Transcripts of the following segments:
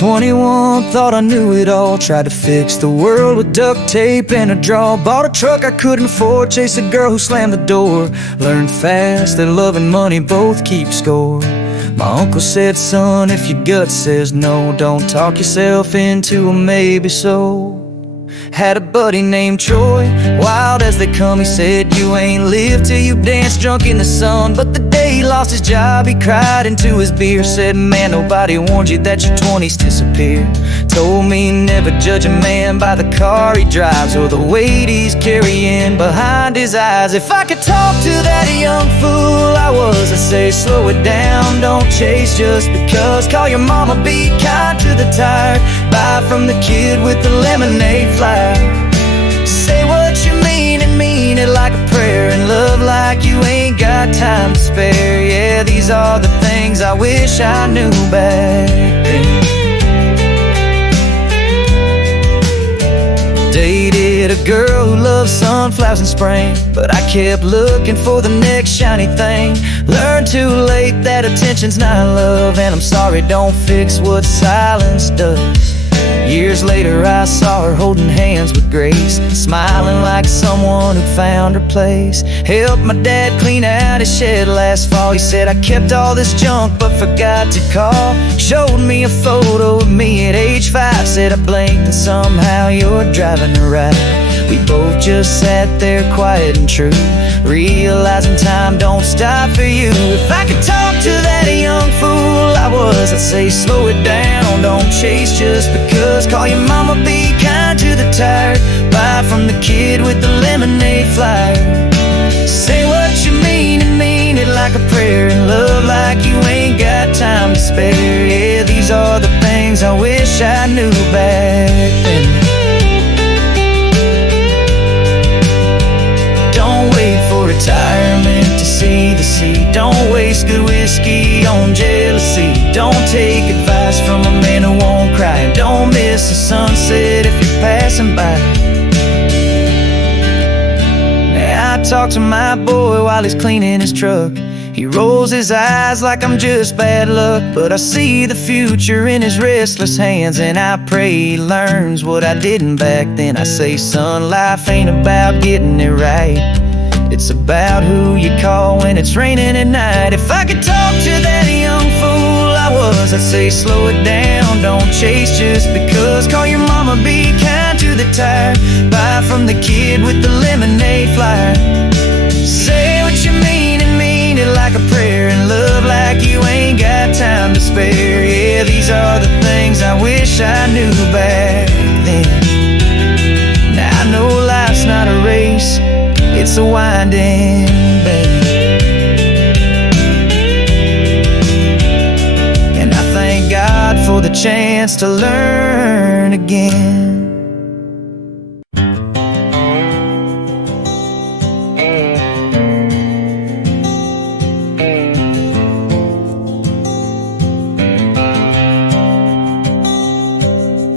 21, thought I knew it all. Tried to fix the world with duct tape and a draw. Bought a truck I couldn't afford, chased a girl who slammed the door. Learned fast that love and money both keep score. My uncle said, son, if your gut says no, don't talk yourself into a maybe so. Had a buddy named Troy, wild as they come. He said, you ain't lived till you danced drunk in the sun. But the day he lost his job, he cried into his beer. Said, man, nobody warned you that your 20s disappear. Told me never judge a man by the car he drives or the weight he's carrying behind his eyes. If I could talk to that young fool I was, I'd say slow it down, don't chase just because. Call your mama, be kind to the tired. Buy from the kid with the lemonade flyer. Say what you mean and mean it like a prayer, and love like you ain't got time to spare. Yeah, these are the things I wish I knew back then. Dated a girl who loved sunflowers in spring, but I kept looking for the next shiny thing. Learned too late that attention's not love, and I'm sorry, don't fix what silence does. Years later I saw her holding hands with grace, smiling like someone who found her place. Helped my dad clean out his shed last fall. He said, I kept all this junk but forgot to call. Showed me a photo of me at age 5. Said I blinked and somehow you're driving her right. We both just sat there quiet and true, realizing time don't stop for you. If I could talk to that young fool I was, I'd say slow it down, don't chase just because. Call your mama, be kind to the tired. Buy from the kid with the lemonade flyer. Say what you mean and mean it like a prayer, and love like you ain't got time to spare. Yeah, these are the things I wish I knew back then. Don't wait for retirement to see the sea. Don't waste good whiskey on jealousy. Don't take advice from a man who won't cry. And don't miss the sunset if you're passing by. Now I talk to my boy while he's cleaning his truck. He rolls his eyes like I'm just bad luck, but I see the future in his restless hands, and I pray he learns what I didn't back then. I say, son, life ain't about getting it right. It's about who you call when it's raining at night. If I could talk to that young fool I was, I'd say slow it down, don't chase just because. Call your mama, be kind to the tired. Buy from the kid with the lemonade flyer. Say what you mean and mean it like a prayer, and love like you ain't got time to spare. Yeah, these are the things I wish I knew back then. Now I know life's not a race, it's a winding bend, and I thank God for the chance to learn again.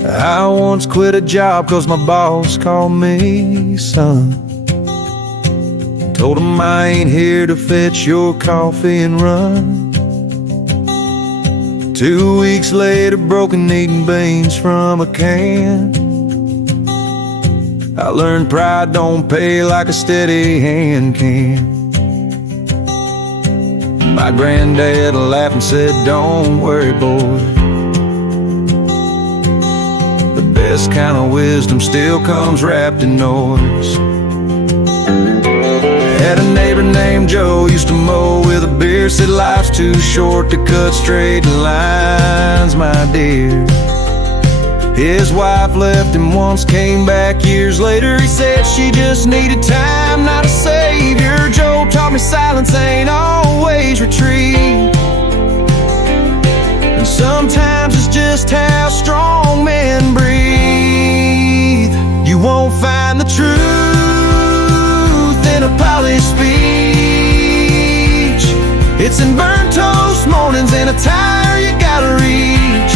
I once quit a job 'cause my boss called me son. Told him I ain't here to fetch your coffee and run. 2 weeks later, broken eating beans from a can. I learned pride don't pay like a steady hand can. My granddad laughed and said, don't worry, boy. The best kind of wisdom still comes wrapped in noise. Had a neighbor named Joe, used to mow with a beer. Said life's too short to cut straight lines, my dear. His wife left him once, came back years later. He said she just needed time, not a savior. Joe taught me silence ain't always retreat, and sometimes it's just how strong men breathe. You won't find the truth in a polished speech. It's in burnt toast mornings and a tire you gotta reach,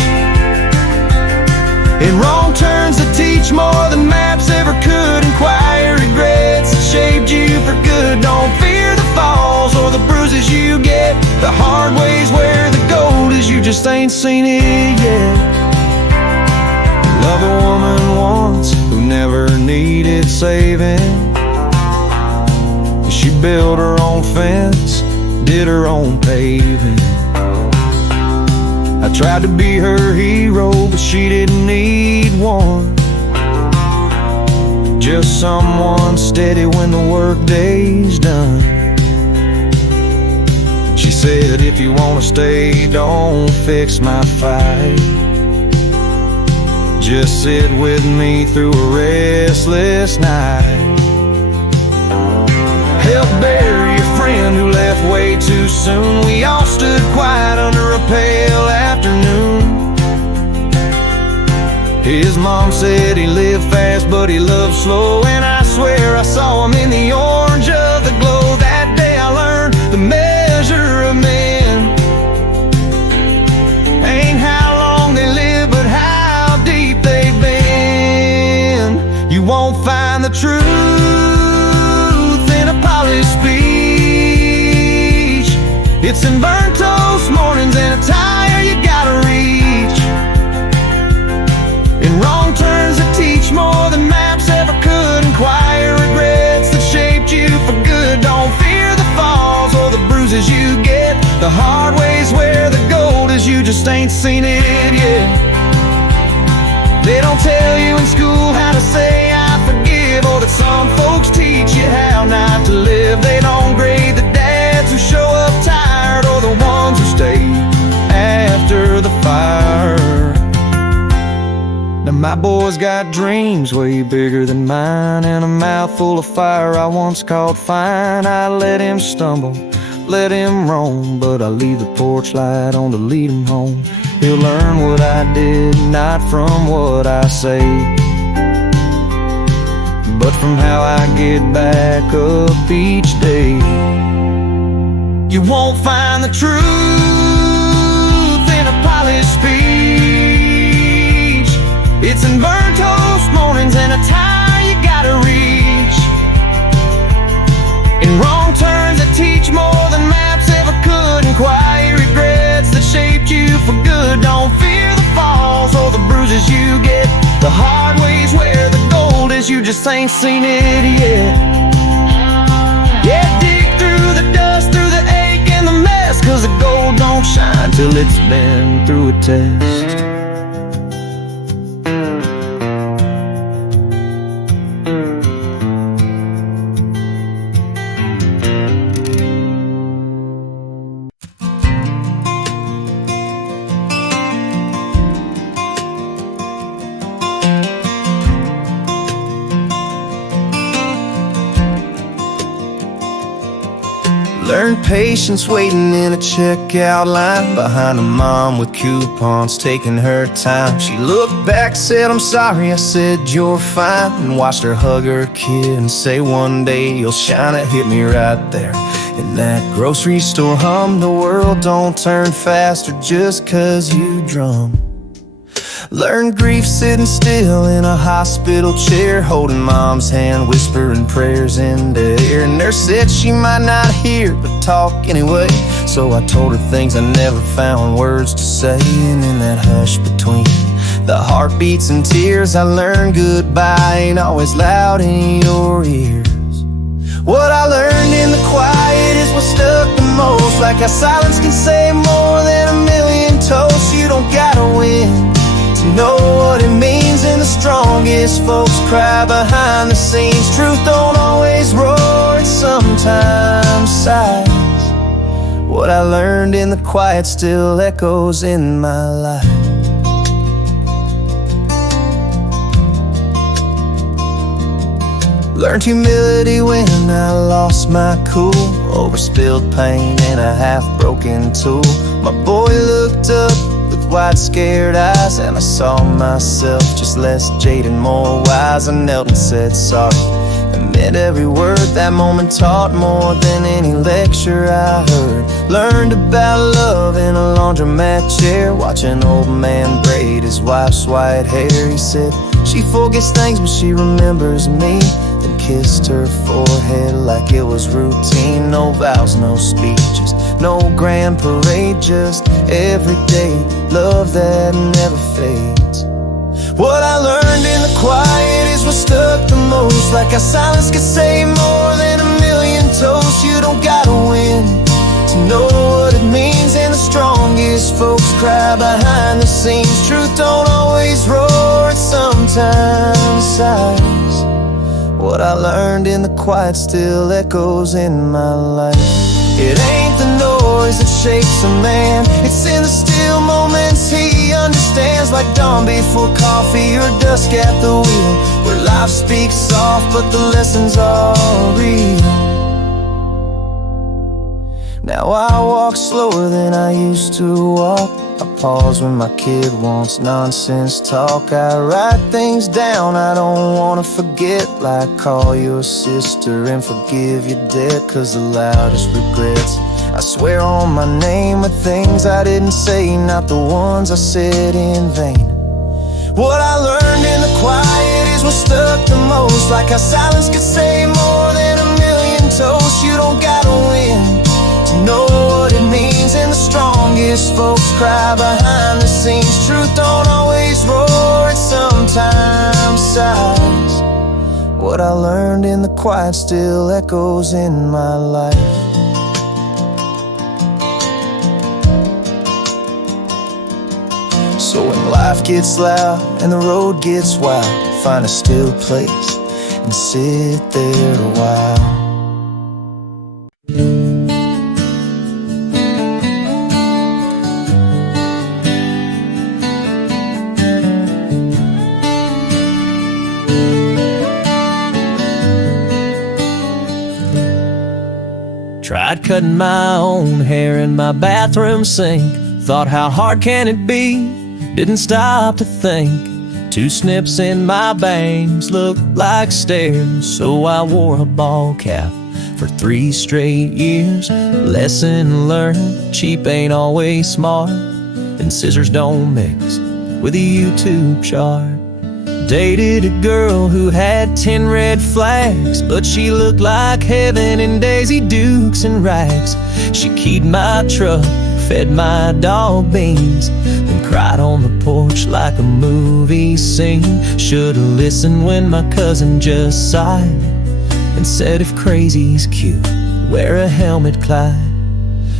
in wrong turns that teach more than maps ever could, and quiet regrets that shaped you for good. Don't fear the falls or the bruises you get. The hard way's where the gold is, you just ain't seen it yet. Loved a woman once who never needed saving. She built her own fence, did her own paving. I tried to be her hero, but she didn't need one. Just someone steady when the work day's done. She said, if you wanna stay, don't fix my fight. Just sit with me through a restless night. Help bury a friend who left way too soon. We all stood quiet under a pale afternoon. His mom said he lived fast but he loved slow, and I swear I saw him in the orange of the glow. That day I learned the measure of men ain't how long they live, but how deep they've been. You won't find the truth in a polished speech. It's in burnt toast mornings and a tire you gotta reach, in wrong turns that teach more than maps ever could, and quiet regrets that shaped you for good. Don't fear the falls or the bruises you get. The hard way's where the gold is, you just ain't seen it yet. They don't tell you in school how to say I forgive, or that some folks teach you how not to live. They don't grade the dads who show up tired, or the ones who stay after the fire. Now my boy's got dreams way bigger than mine, and a mouth full of fire I once called fine. I let him stumble, let him roam, but I leave the porch light on to lead him home. He'll learn what I did, not from what I say, but from how I get back up each day. You won't find the truth in a polished speech. It's in burnt toast mornings and a tire you gotta reach, in wrong turns that teach more than maps ever could, and quiet regrets that shaped you for good. Don't fear the falls or the bruises you get. The hard way's where the gold is, you just ain't seen it yet. Yeah, dig through the dust, through the ache and the mess, 'cause the gold don't shine till it's been through a test. Learned patience waiting in a checkout line, behind a mom with coupons taking her time. She looked back, said, I'm sorry. I said, you're fine, and watched her hug her kid and say, one day you'll shine. It hit me right there in that grocery store hum. The world don't turn faster just 'cause you drum. Learned grief sitting still in a hospital chair, holding mom's hand, whispering prayers in the air. And nurse said she might not hear, but talk anyway. So I told her things I never found words to say. And in that hush between the heartbeats and tears, I learned goodbye ain't always loud in your ears. What I learned in the quiet is what stuck the most. Like how silence can say more than a million toasts. You don't gotta win to know what it means, and the strongest folks cry behind the scenes. Truth don't always roar, it sometimes sighs. What I learned in the quiet still echoes in my life. Learned humility when I lost my cool, over spilled pain and a half-broken tool. My boy looked up with wide scared eyes, and I saw myself just less jaded, more wise. I knelt and said sorry, and meant every word. That moment taught more than any lecture I heard. Learned about love in a laundromat chair, watching an old man braid his wife's white hair. He said, she forgets things but she remembers me. Then kissed her forehead like it was routine. No vows, no speeches, no grand parade, just everyday love that never fades. What I learned in the quiet is what stuck the most. Like how silence could say more than a million toasts. You don't gotta win to know what it means, and the strongest folks cry behind the scenes. Truth don't always roar, it sometimes sighs. What I learned in the quiet still echoes in my life. It ain't the noise that shakes a man, it's in the still moments he understands. Like dawn before coffee or dusk at the wheel, where life speaks soft but the lessons are real. Now I walk slower than I used to walk. I pause when my kid wants nonsense talk. I write things down I don't wanna forget, like call your sister and forgive your debt. Cause the loudest regrets, I swear on my name, are things I didn't say, not the ones I said in vain. What I learned in the quiet is what stuck the most. Like how silence could say more than a million toasts. You don't gotta win to know what it means, and the strongest folks cry behind the scenes. Truth don't always roar, it sometimes sighs. What I learned in the quiet still echoes in my life. So when life gets loud and the road gets wild, find a still place and sit there a while. Tried cutting my own hair in my bathroom sink. Thought, how hard can it be? Didn't stop to think. 2 snips in my bangs looked like stairs, so I wore a ball cap for 3 straight years. Lesson learned, cheap ain't always smart, and scissors don't mix with a YouTube chart. Dated a girl who had 10 red flags, but she looked like heaven in Daisy Dukes and rags. She keyed my truck, fed my dog beans, then cried on the porch like a movie scene. Should've listened when my cousin just sighed and said, if crazy's cute, wear a helmet, Clyde.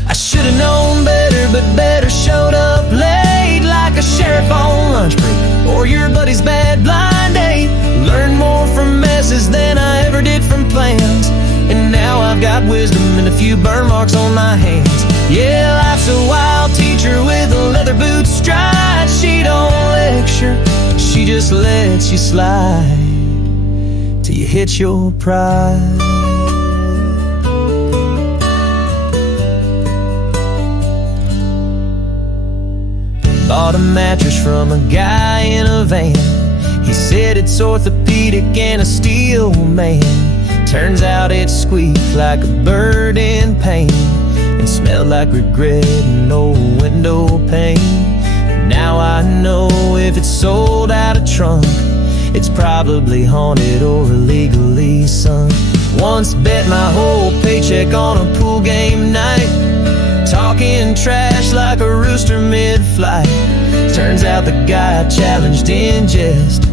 I should've known better, but better showed up late, like a sheriff on lunch break or your buddy's bad blind date. Learned more from messes than I ever did from plans, and now I've got wisdom and a few burn marks on my hands. Yeah, life's a wild teacher with a leather boot stride. She don't lecture, she just lets you slide till you hit your pride. Bought a mattress from a guy in a van. He said it's orthopedic and a steel man. Turns out it squeaked like a bird in pain, and smelled like regret and old window pane. Now I know if it's sold out of trunk, it's probably haunted or illegally sunk. Once bet my whole paycheck on a pool game night, talking trash like a rooster mid-flight. Turns out the guy I challenged in jest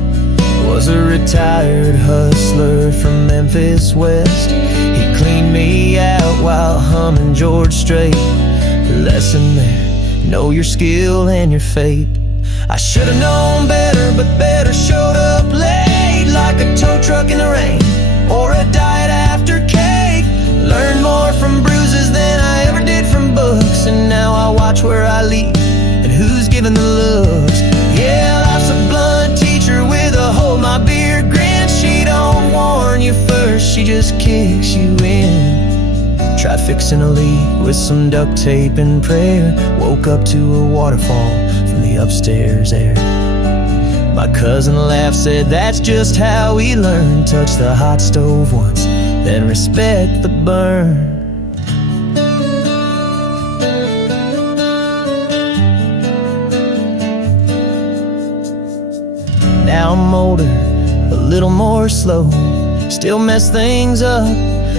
was a retired hustler from Memphis West. He cleaned me out while humming George Strait. Lesson there, know your skill and your fate. I should've known better, but better showed up late, like a tow truck in the rain or a diet after cake. Learned more from bruises than I ever did from books, and now I watch where I lead and who's giving the looks. Yeah, life's a blunt teacher with a hold my beer grin. She don't warn you first, she just kicks you in. Tried fixing a leak with some duct tape and prayer. Woke up to a waterfall from the upstairs air. My cousin laughed, said that's just how we learn. Touch the hot stove once, then respect the burn. Now I'm older, a little more slow, still mess things up,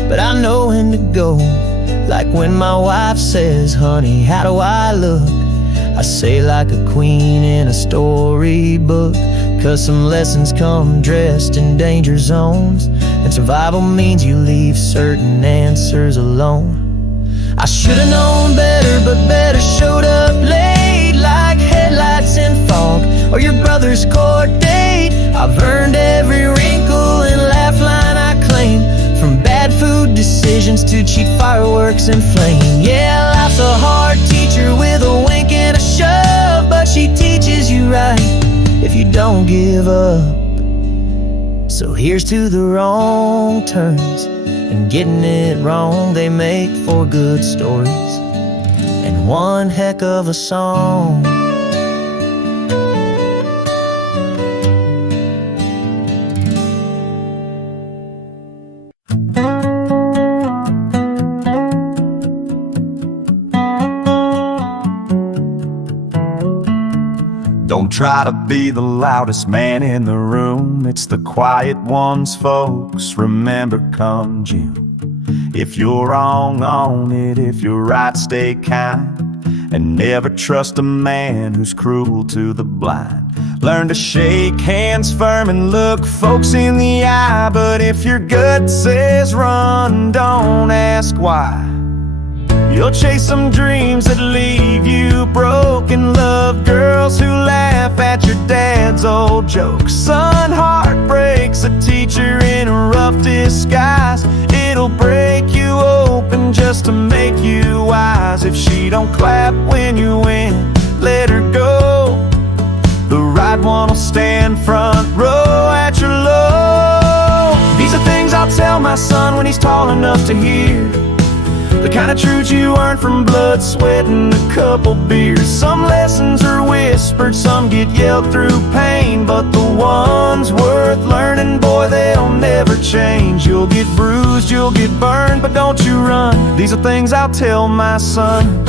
but I know when to go. Like when my wife says, honey, how do I look? I say like a queen in a storybook, 'cause some lessons come dressed in danger zones, and survival means you leave certain answers alone. I should've known better, but better showed up late, like headlights in fog or your brother's court date. I've earned every wrinkle and laugh line I claim, from bad food decisions to cheap fireworks and flame. Yeah, life's a hard teacher with a wink and a shove, but she teaches you right if you don't give up. So here's to the wrong turns, and getting it wrong, they make for good stories and one heck of a song. Don't try to be the loudest man in the room. It's the quiet ones, folks, remember come June. If you're wrong, own it. If you're right, stay kind, and never trust a man who's cruel to the blind. Learn to shake hands firm and look folks in the eye, but if your gut says run, don't ask why. You'll chase some dreams that leave you broke, and love girls who laugh at your dad's old jokes. Son, heartbreak's a teacher in a rough disguise. It'll break you open just to make you wise. If she don't clap when you win, let her go. The right one will stand front row at your low. These are things I'll tell my son when he's tall enough to hear, the kind of truth you earn from blood, sweat, and a couple beers. Some lessons are whispered, some get yelled through pain, but the ones worth learning, boy, they'll never change. You'll get bruised, you'll get burned, but don't you run. These are things I'll tell my son.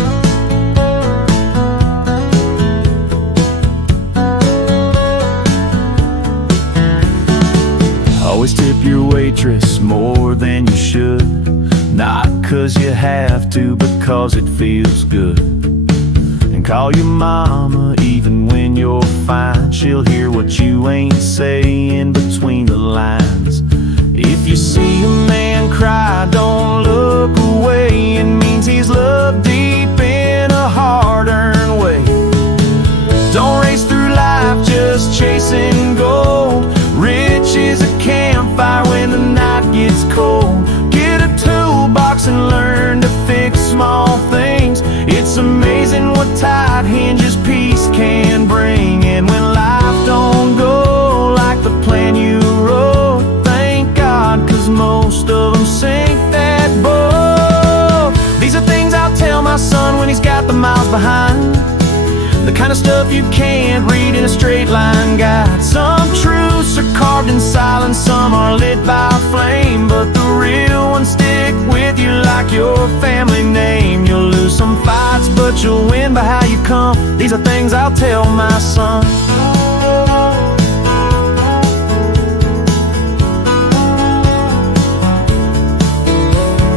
Always tip your waitress more than you should, not 'cause you have to, but 'cause it feels good. And call your mama even when you're fine. She'll hear what you ain't saying between the lines. If you see a man cry, don't look away. It means he's loved deep in a hard-earned way. Don't race through life just chasing gold. Rich is a campfire when the night gets cold. Get a toolbox and learn to fix small things. It's amazing what tight hinges peace can bring. And when life don't go like the plan you wrote, thank God, 'cause most of them sink that boat. These are things I'll tell my son when he's got the miles behind, the kind of stuff you can't read in a straight line guide. Some truths are carved in silence, some are lit by flame, but the real ones stick with you like your family name. You'll lose some fights, but you'll win by how you come. These are things I'll tell my son.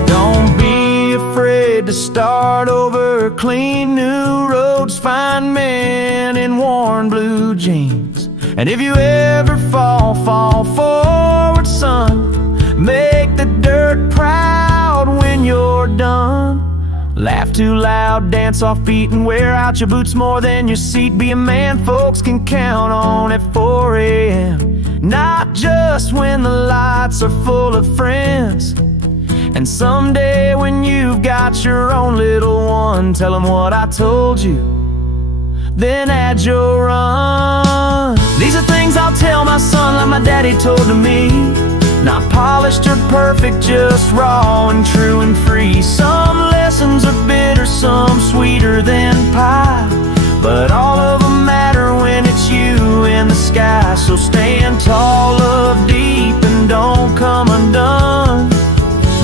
Don't be afraid to start over, clean new roads, find men in worn blue jeans. And if you ever fall, fall forward, son. Make the dirt proud when you're done. Laugh too loud, dance off beat, and wear out your boots more than your seat. Be a man folks can count on at 4 a.m. Not just when the lights are full of friends. And someday when you've got your own little one, tell them what I told you, then add your run. These are things I'll tell my son like my daddy told to me. Not polished or perfect, just raw and true and free. Some lessons are bitter, some sweeter than pie, but all of them matter when it's you in the sky. So stand tall, love deep, and don't come undone.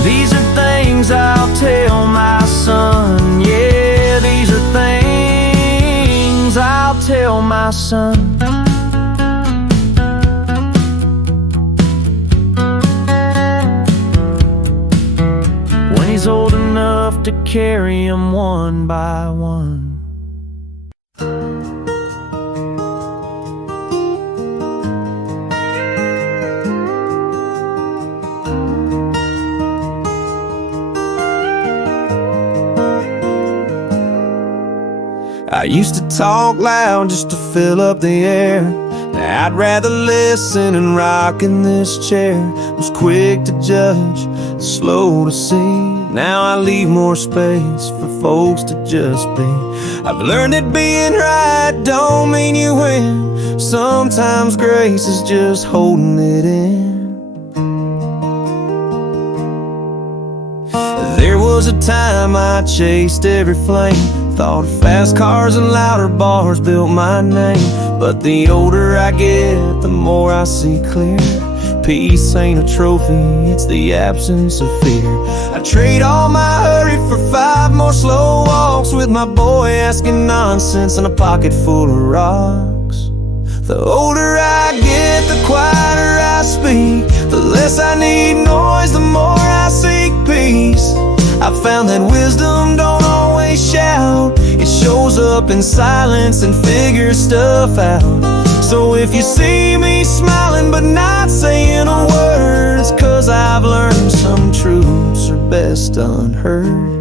These are things I'll tell my son. Yeah, these are things I'll tell my son. When he's old enough to carry 'em one by one. used to talk loud just to fill up the air. Now I'd rather listen and rock in this chair. Was quick to judge, slow to see. Now I leave more space for folks to just be. I've learned that being right don't mean you win. Sometimes grace is just holding it in. There was a time I chased every flame. Thought fast cars and louder bars built my name. But the older I get, the more I see clear. Peace ain't a trophy, it's the absence of fear. I trade all my hurry for 5 more slow walks with my boy asking nonsense and a pocket full of rocks. The older I get, the quieter I speak. The less I need noise, the more I seek peace. I found that wisdom don't always shout. It shows up in silence and figures stuff out. So if you see me smiling but not saying a word, it's 'cause I've learned some truths are best unheard.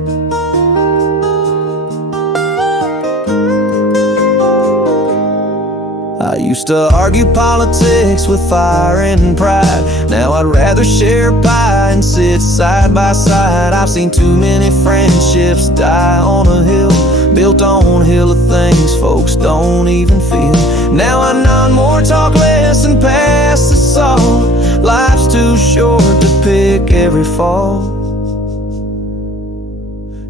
I used to argue politics with fire and pride. Now I'd rather share pie and sit side by side. I've seen too many friendships die on a hill, built on a hill of things folks don't even feel. Now I nod more, talk less, and pass the salt. Life's too short to pick every fault.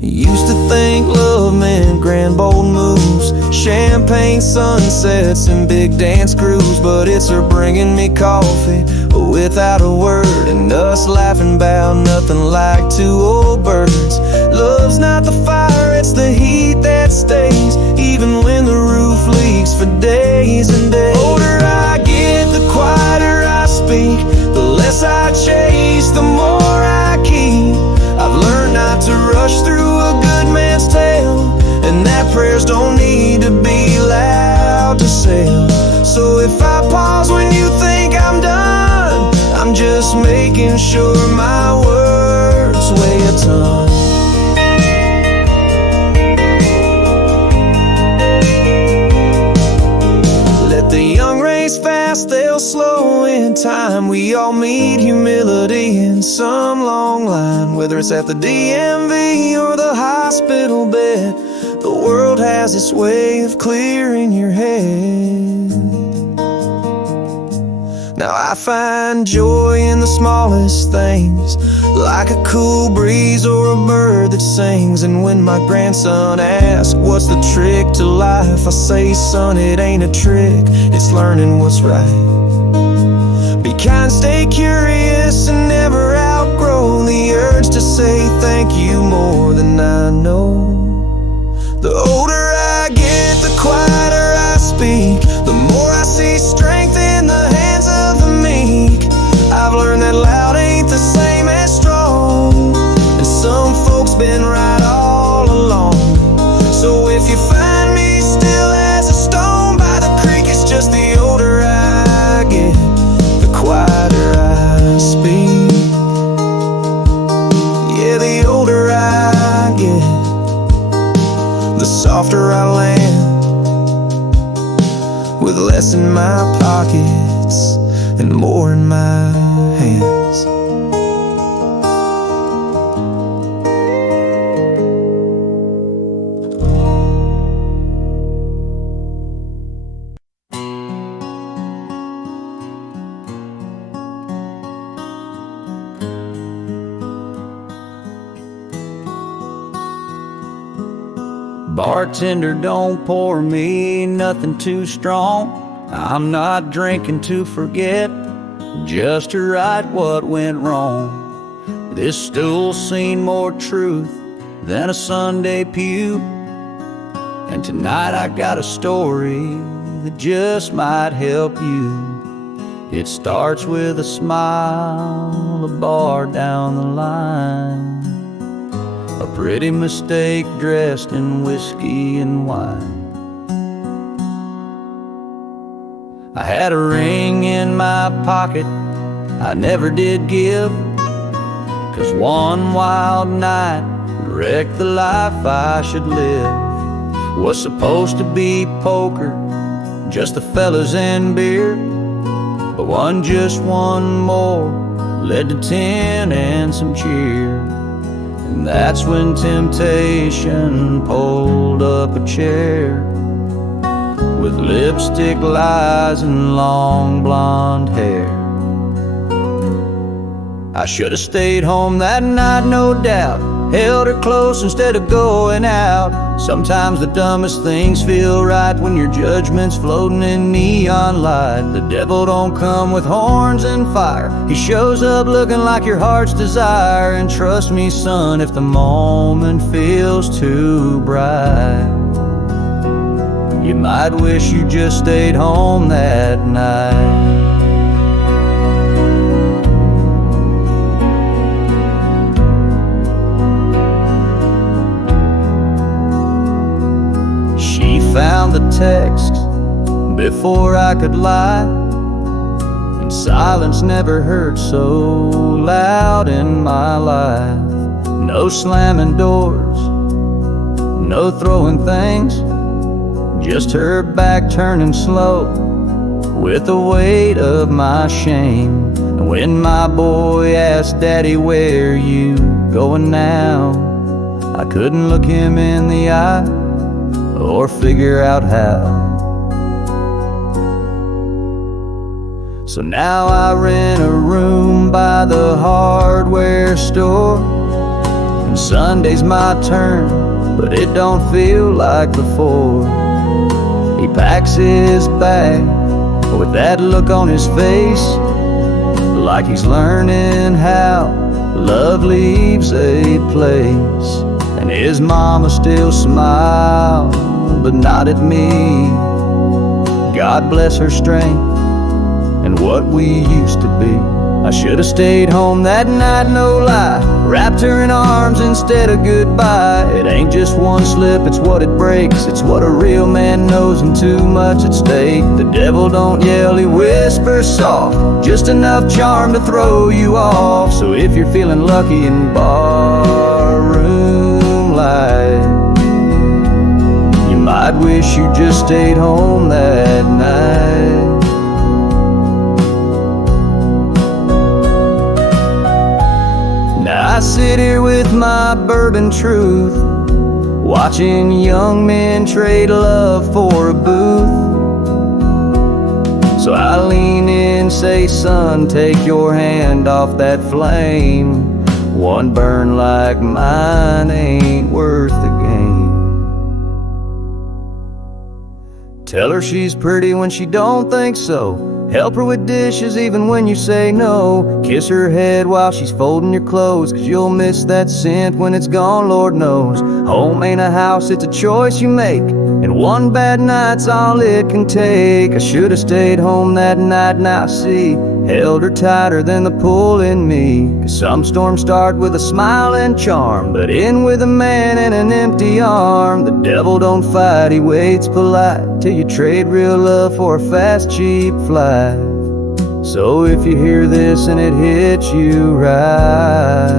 Used to think love meant grand bold moves, champagne sunsets and big dance crews. But it's her bringing me coffee without a word, and us laughing about nothing like 2 old birds. Love's not the fire, it's the heat that stays, even when the roof leaks for days and days. The older I get, the quieter I speak. The less I chase, the more I keep. I've learned not to rush through a good man's tale, and that prayers don't need to be loud to sail. So if I pause when you think I'm done, I'm just making sure my words weigh a ton. Let the young race fast, they'll slow in time. We all meet humility in some long line, whether it's at the DMV or the hospital bed. The world has its way of clearing your head. Now I find joy in the smallest things, like a cool breeze or a bird that sings. And when my grandson asks, what's the trick to life? I say, son, it ain't a trick, it's learning what's right. Be kind, stay curious, and never outgrow the urge to say thank you more than I know. The older I get, the quieter I speak. The more I see strength in the hands of the meek. I've learned that loud ain't the same as strong, and some folks been right all along. So if you find me still as a stone by the creek, it's just the older I get, the quieter I speak. Yeah, the older I get, the softer I land, with less in my pockets and more in my hands. Bartender, don't pour me nothing too strong. I'm not drinking to forget, just to right what went wrong. This stool's seen more truth than a Sunday pew, and tonight I got a story that just might help you. It starts with a smile, a bar down the line, a pretty mistake dressed in whiskey and wine. I had a ring in my pocket I never did give, 'cause one wild night wrecked the life I should live. was supposed to be poker, just the fellas and beer. But one more led to 10 and some cheer. And that's when temptation pulled up a chair with lipstick, lies, and long blonde hair. I should have stayed home that night, no doubt. Held her close instead of going out. Sometimes the dumbest things feel right when your judgment's floating in neon light. The devil don't come with horns and fire. He shows up looking like your heart's desire. And trust me, son, if the moment feels too bright, you might wish you just stayed home that night. Found the text before I could lie, and silence never hurt so loud in my life. No slamming doors, no throwing things, just her back turning slow with the weight of my shame. And when my boy asked, Daddy, where you going now, I couldn't look him in the eye or figure out how. So now I rent a room by the hardware store, and Sunday's my turn, but it don't feel like before. He packs his bag with that look on his face, like he's learning how love leaves a place. And his mama still smiles, but not at me. God bless her strength and what we used to be. I should have stayed home that night, no lie. Wrapped her in arms instead of goodbye. It ain't just one slip, it's what it breaks. It's what a real man knows, and too much at stake. The devil don't yell, he whispers soft, just enough charm to throw you off. So if you're feeling lucky in barroom light, you might wish you just stayed home that night. Now I sit here with my bourbon truth, watching young men trade love for a booth. So I lean in, say, son, take your hand off that flame. One burn like mine ain't worth the gain. Tell her she's pretty when she don't think so. Help her with dishes even when you say no. Kiss her head while she's folding your clothes, 'cause you'll miss that scent when it's gone, Lord knows. Home ain't a house, it's a choice you make, and one bad night's all it can take. I should've stayed home that night, now see, held her tighter than the pull in me. 'Cause some storms start with a smile and charm, but end with a man and an empty arm. The devil don't fight, he waits polite, till you trade real love for a fast, cheap flight. So if you hear this and it hits you right,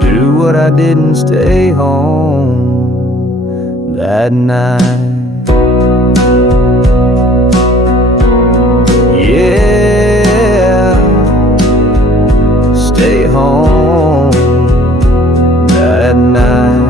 do what I didn't, stay home that night. Yeah, stay home that night.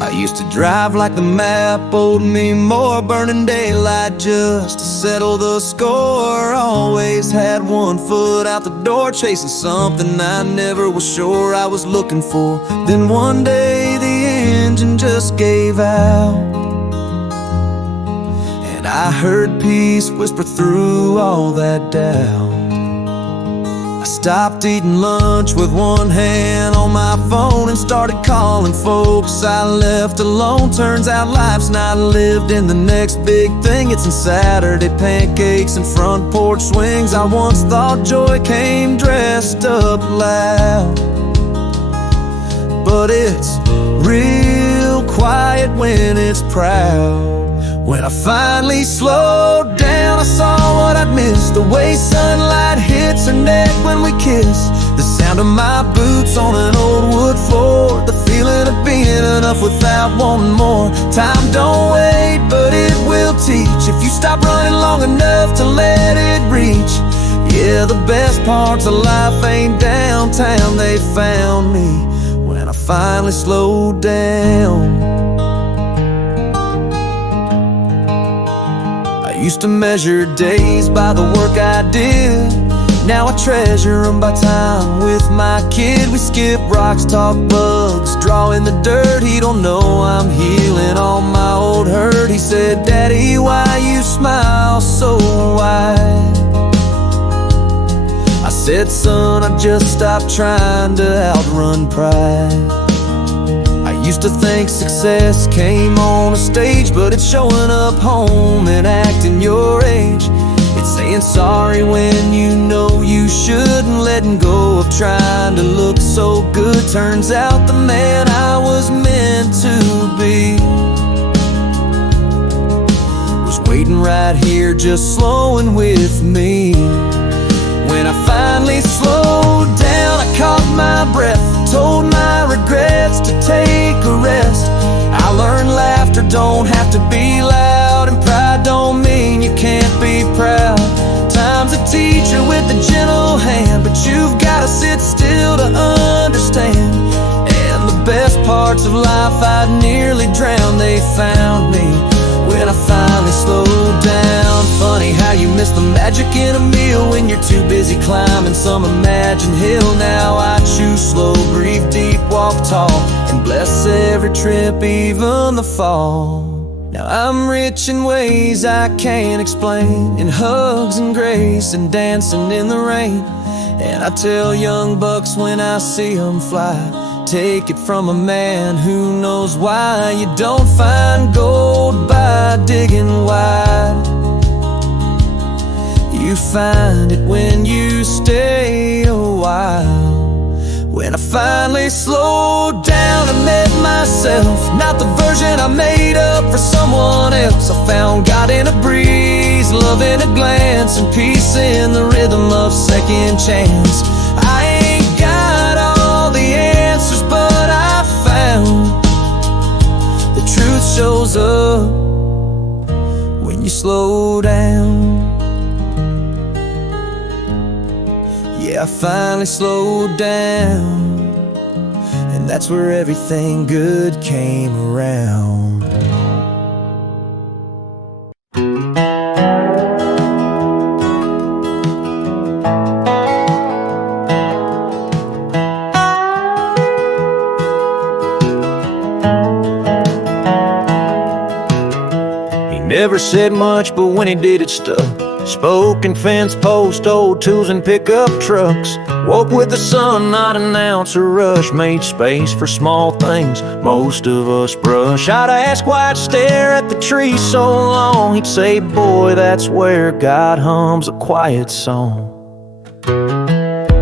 I used to drive like the map owed me more, burning daylight just to settle the score. Always had one foot out the door, chasing something I never was sure I was looking for. Then one day the engine just gave out, and I heard peace whisper through all that doubt. I stopped eating lunch with one hand on my phone and started calling folks I left alone. Turns out life's not lived in the next big thing. It's in Saturday pancakes and front porch swings. I once thought joy came dressed up loud, but it's real quiet when it's proud. When I finally slowed down, I saw what I'd missed. The way sunlight hits her neck when we kiss, the sound of my boots on an old wood floor, the feeling of being enough without wanting more. Time don't wait, but it will teach if you stop running long enough to let it reach. Yeah, the best parts of life ain't downtown. They found me when I finally slowed down. Used to measure days by the work I did. Now I treasure them by time with my kid. We skip rocks, talk bugs, draw in the dirt. He don't know I'm healing all my old hurt. He said, "Daddy, why you smile so wide?" I said, "Son, I just stopped trying to outrun pride." I used to think success came on a stage, but it's showing up home and acting your age. It's saying sorry when you know you shouldn't, letting go of trying to look so good. Turns out the man I was meant to be was waiting right here, just slowing with me. When I finally slowed down, I caught my breath, told my regrets to take a rest. I learned laughter don't have to be loud, and pride don't mean you can't be proud. Time's a teacher with a gentle hand, but you've gotta sit still to understand. And the best parts of life I'd nearly drowned, they found me when I finally slowed down. Funny how you miss the magic in a meal when you're too busy climbing some imagined hill. Now I choose slow, breathe deep, walk tall, and bless every trip, even the fall. Now I'm rich in ways I can't explain, in hugs and grace and dancing in the rain. And I tell young bucks when I see them fly, take it from a man who knows why. You don't find gold by digging wide, you find it when you stay a while. When I finally slowed down, I met myself, not the version I made up for someone else. I found God in a breeze, love in a glance, and peace in the rhythm of second chance. I ain't got all the answers, but I found the truth shows up when you slow down. Yeah, I finally slowed down, and that's where everything good came around. He never said much, but when he did, it stuck. Spoke in fence post, old tools and pickup trucks. Woke with the sun, not an ounce of rush. Made space for small things most of us brush. I'd ask why I'd stare at the tree so long. He'd say, "Boy, that's where God hums a quiet song."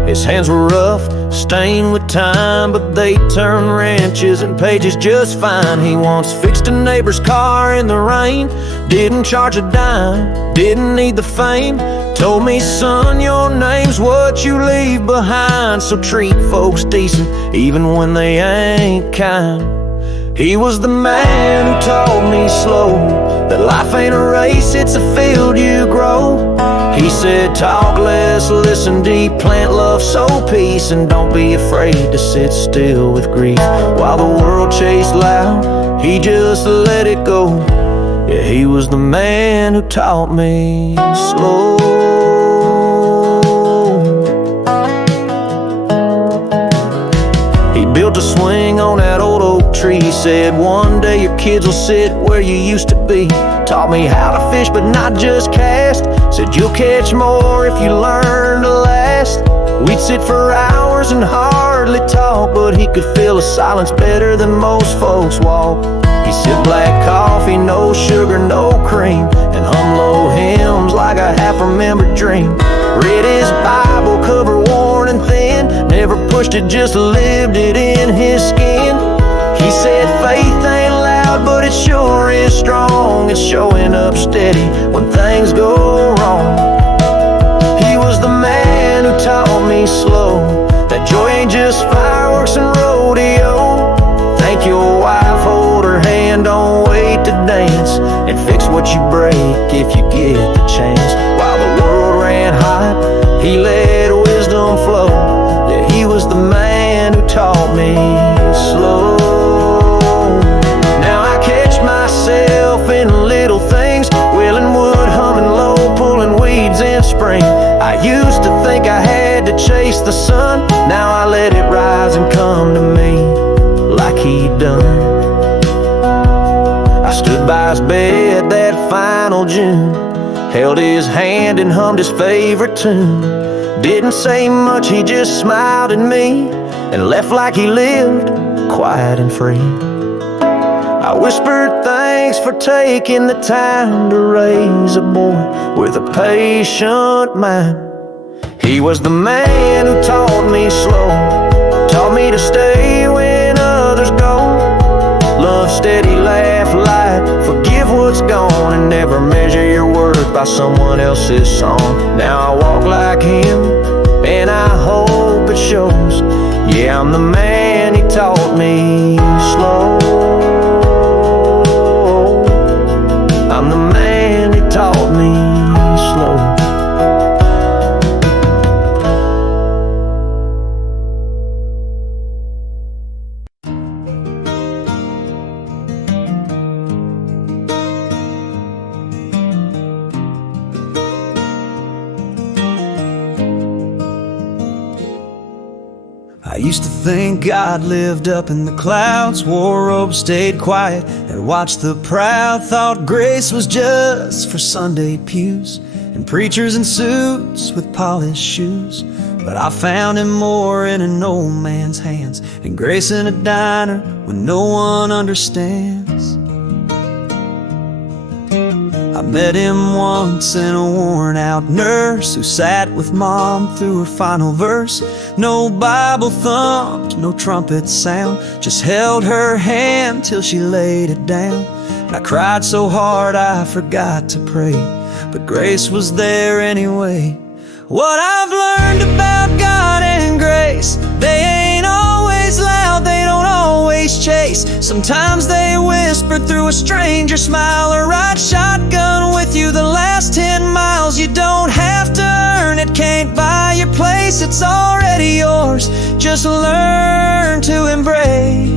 His hands were rough, stained with time, but they turned wrenches and pages just fine. He once fixed a neighbor's car in the rain, didn't charge a dime, didn't need the fame. Told me, "Son, your name's what you leave behind, so treat folks decent even when they ain't kind." He was the man who taught me slow that life ain't a race, it's a field you grow. He said, "Talk less, listen deep, plant love, sow peace, and don't be afraid to sit still with grief." While the world chased loud, he just let it go. Yeah, he was the man who taught me slow. He built a swing on that old oak tree. He said, "One day your kids will sit where you used to be." Taught me how to fish, but not just cast. Said you'll catch more if you learn to last. We'd sit for hours and hardly talk, but he could feel the silence better than most folks walk. He sipped black coffee, no sugar, no cream, and hum low hymns like a half-remembered dream. Read his Bible, cover worn and thin, never pushed it, just lived it in his skin. He said faith ain't loud, but it sure is strong. It's showing up steady when things go wrong. He was the man who taught me slow, that joy ain't just fireworks and rodeo. Thank your wife, hold her hand, don't wait to dance, and fix what you break if you get the chance. While the world ran hot, he let wisdom flow. Yeah, he was the man who taught me slow. Now I catch myself in little things, wheeling wood, humming low, pulling weeds in spring. I used to think I had to chase the sun, now I let it rise and come to me like he'd done. I stood by his bed that final June, held his hand and hummed his favorite tune. Didn't say much, he just smiled at me and left like he lived, quiet and free. I whispered thanks for taking the time to raise a boy with a patient mind. He was the man who taught me slow, taught me to stay when others go. Love steady, laugh light, forgive what's gone, and never measure your worth by someone else's song. Now I walk like him, and I hope it shows. Yeah, I'm the man he taught me slow. I'm the man he taught me slow. I used to think God lived up in the clouds, wore robes, stayed quiet, and watched the proud. Thought grace was just for Sunday pews and preachers in suits with polished shoes. But I found him more in an old man's hands, and grace in a diner when no one understands. I met him once in a worn-out nurse who sat with mom through her final verse. No Bible thumped, no trumpet sound, just held her hand till she laid it down. And I cried so hard I forgot to pray, but grace was there anyway. What I've learned about God and grace, they ain't always loud, they don't always chase. Sometimes they whisper through a stranger's smile, or ride shotgun with you the last 10 miles. You don't have to earn it, can't buy your place, it's already yours. Just learn to embrace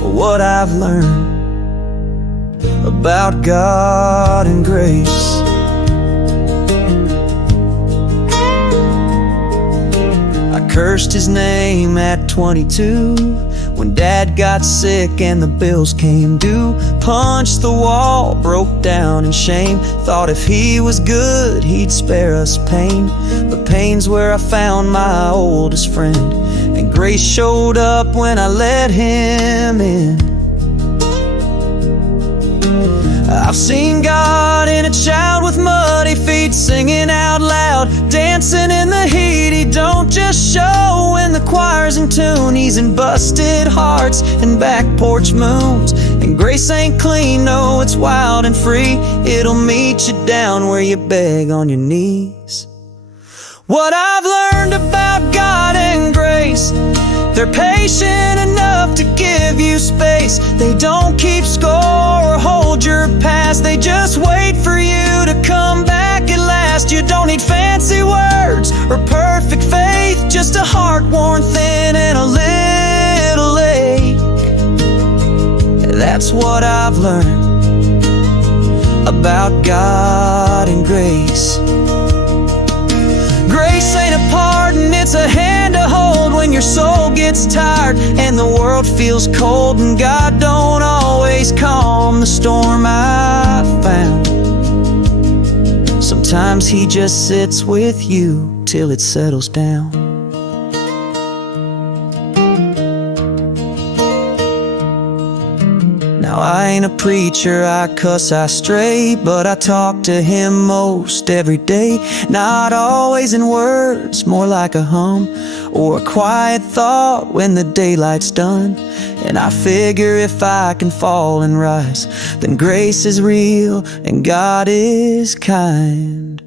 what I've learned about God and grace. Cursed his name at 22 when Dad got sick and the bills came due. Punched the wall, broke down in shame. Thought if he was good, he'd spare us pain. But pain's where I found my oldest friend, and grace showed up when I let him in. I've seen God in a child with muddy feet, singing out loud, dancing in the heat. He don't just show when the choir's in tune, he's in busted hearts and back porch moons. And grace ain't clean, no, it's wild and free. It'll meet you down where you beg on your knees. What I've learned about God and grace, they're patient enough to give you space. They don't keep score or hold your past, they just wait for you to come back at last. You don't need fancy words or perfect faith, just a heart worn thin and a little ache. That's what I've learned about God and grace. Grace ain't a pardon, it's a hand to hold when your soul gets tired and the world feels cold, and God don't always calm the storm I've found. Sometimes Sometimes he just sits with you till it settles down. Now I ain't a preacher, I cuss, I stray, but I talk to him most every day. Not always in words, more like a hum or a quiet thought when the daylight's done. And I figure if I can fall and rise, then grace is real and God is kind.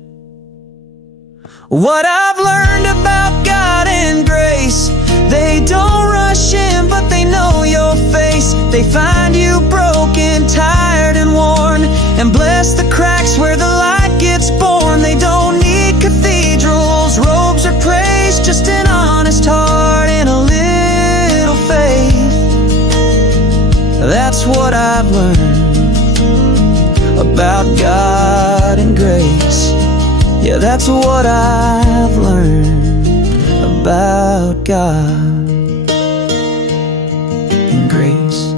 What I've learned about God and grace, they don't rush in, but they know your face. They find you broken, tired and worn, and bless the cracks where the light gets born. They don't need cathedrals, robes or praise, just an honest heart and a little faith. That's what I've learned about God and grace. Yeah, that's what I've learned about God and grace.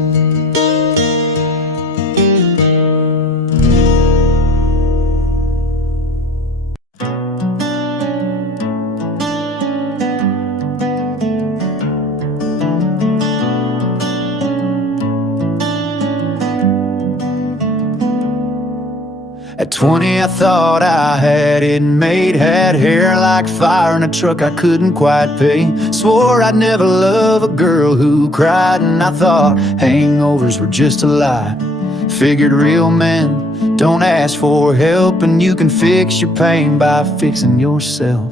At 20 I thought I had it made. Had hair like fire and a truck I couldn't quite pay. Swore I'd never love a girl who cried, and I thought hangovers were just a lie. Figured real men don't ask for help, and you can fix your pain by fixing yourself.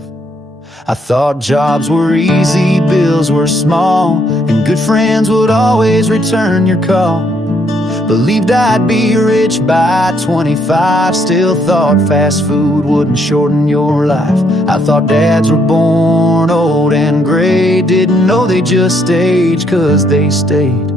I thought jobs were easy, bills were small, and good friends would always return your call. Believed I'd be rich by 25. Still thought fast food wouldn't shorten your life. I thought dads were born old and gray. Didn't know they just aged 'cause they stayed.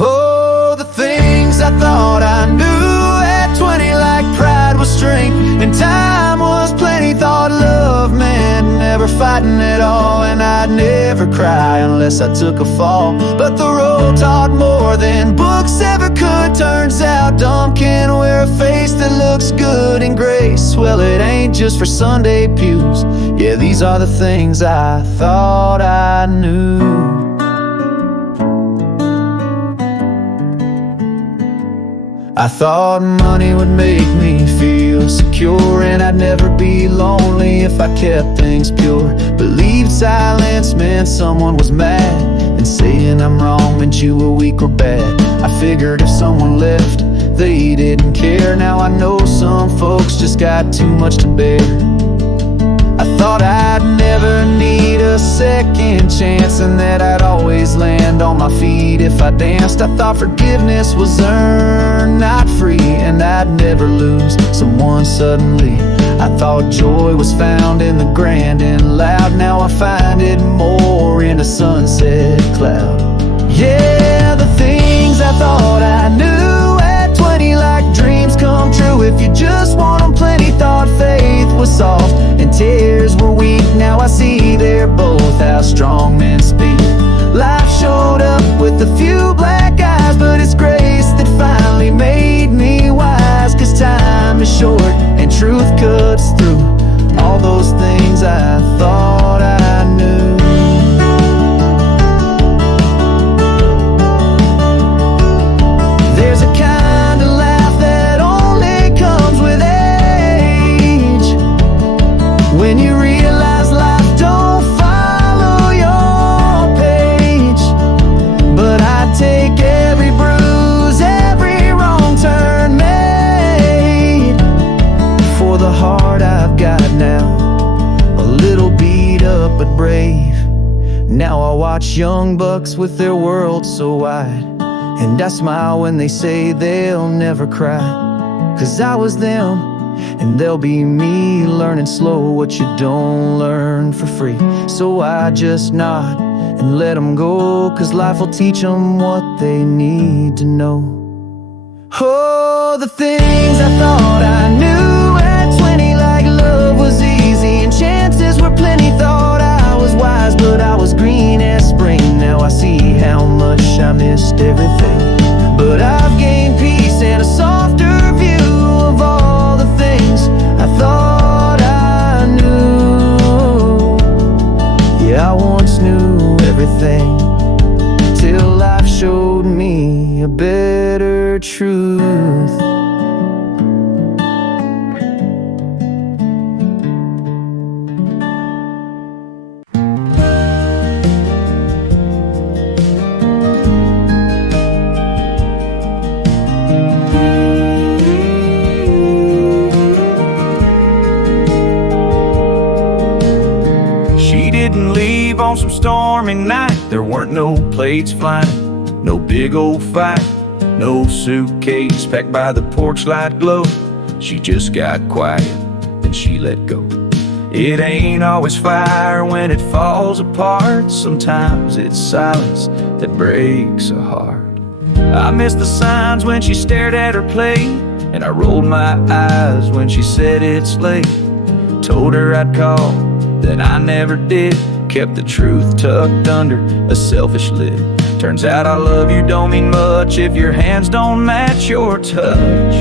Oh, the things I thought I knew at 20, like pride was strength and time was plenty. Thought love meant never fighting at all, and I'd never cry unless I took a fall. But the road taught more than books ever could. Turns out dumb can wear a face that looks good in grace. Well, it ain't just for Sunday pews. Yeah, these are the things I thought I knew. I thought money would make me feel secure, and I'd never be lonely if I kept things pure. Believed silence meant someone was mad, and saying I'm wrong meant you were weak or bad. I figured if someone left, they didn't care. Now I know some folks just got too much to bear. I thought I'd never need a second chance, and that I'd always land on my feet if I danced. I thought forgiveness was earned, not free, and I'd never lose someone suddenly. I thought joy was found in the grand and loud. Now I find it more in a sunset cloud. Yeah, the things I thought I knew at 20, like dreams come true if you just want them plenty. Thought faith was soft and tears were weak. Now I see they're both how strong men speak. Life showed up with a few black eyes, but it's grace that finally made me wise. 'Cause time is short and truth cuts through all those things I thought I knew. There's a kind of laugh that only comes with age, when you realize life don't follow your page. But I take every bruise, every wrong turn made, for the heart I've got now, a little beat up but brave. Now I watch young bucks with their world so wide, and I smile when they say they'll never cry. 'Cause I was them, and they'll be me, learning slow what you don't learn for free. So I just nod and let them go, 'cause life will teach them what they need to know. Oh, the things I thought I knew at 20, like love was easy and chances were plenty. Thought I was wise, but I was green as spring. Now I see how much I missed everything. But I've gained peace and a softer view of all the things I thought leave on some stormy night. There weren't no plates flying, no big old fight, no suitcase packed by the porch light glow. She just got quiet, then she let go. It ain't always fire when it falls apart. Sometimes it's silence that breaks a heart. I missed the signs when she stared at her plate, and I rolled my eyes when she said it's late. Told her I'd call, then I never did. Kept the truth tucked under a selfish lid. Turns out I love you don't mean much if your hands don't match your touch.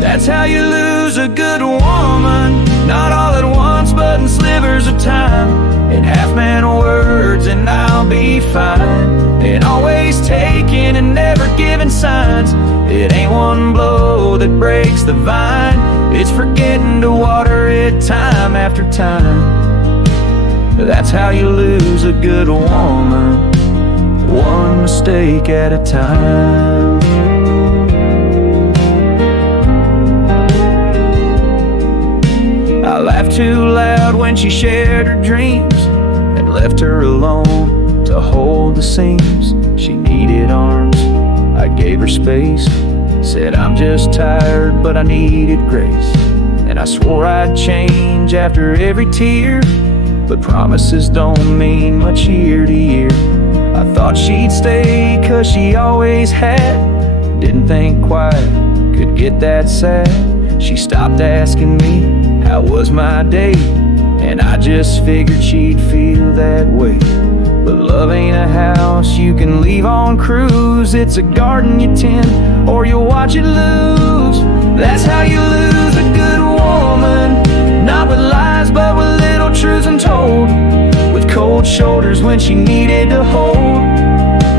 That's how you lose a good woman. Not all at once, but in slivers of time. In half-man words and I'll be fine. And always taking and never giving signs. It ain't one blow that breaks the vine. It's forgetting to water it time after time. That's how you lose a good woman. One mistake at a time. I laughed too loud when she shared her dreams and left her alone to hold the seams. She needed arms, I gave her space. Said I'm just tired, but I needed grace. And I swore I'd change after every tear, but promises don't mean much year to year. I thought she'd stay 'cause she always had. Didn't think quiet could get that sad. She stopped asking me how was my day, and I just figured she'd feel that way. But love ain't a house you can leave on cruise. It's a garden you tend, or you'll watch it lose. That's how you lose a good woman. Not with lies, but with little truths untold. With cold shoulders when she needed to hold.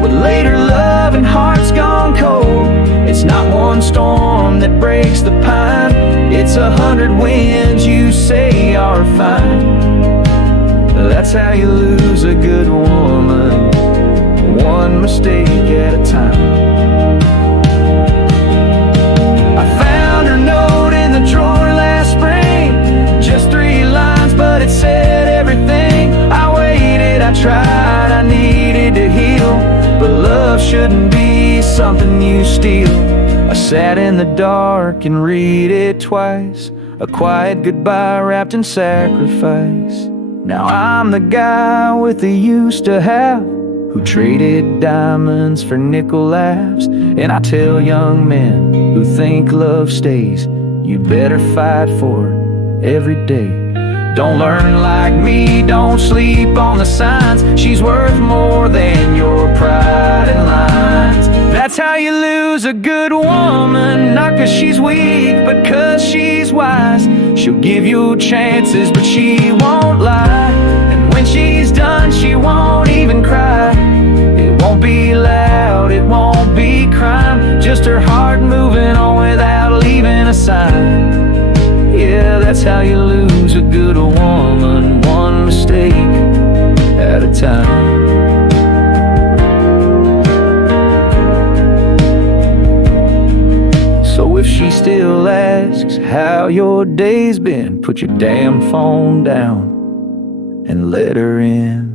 With later love and hearts gone cold. It's not one storm that breaks the pine. It's 100 winds you say are fine. That's how you lose a good woman. One mistake at a time. I found her note in the drawer last spring. Just 3 lines, but it said everything. I waited, I tried, I needed to heal. But love shouldn't be something you steal. I sat in the dark and read it twice. A quiet goodbye wrapped in sacrifice. Now I'm the guy with the used to have, who traded diamonds for nickel laughs. And I tell young men who think love stays, you better fight for it every day. Don't learn like me, don't sleep on the signs. She's worth more than your pride and lines. That's how you lose a good woman. Not 'cause she's weak, but 'cause she's wise. She'll give you chances, but she won't lie. And when she's done, she won't even cry. It won't be loud, it won't be crime. Just her heart moving on without leaving a sign. Yeah, that's how you lose a good woman. One mistake at a time. So if she still asks how your day's been, put your damn phone down and let her in.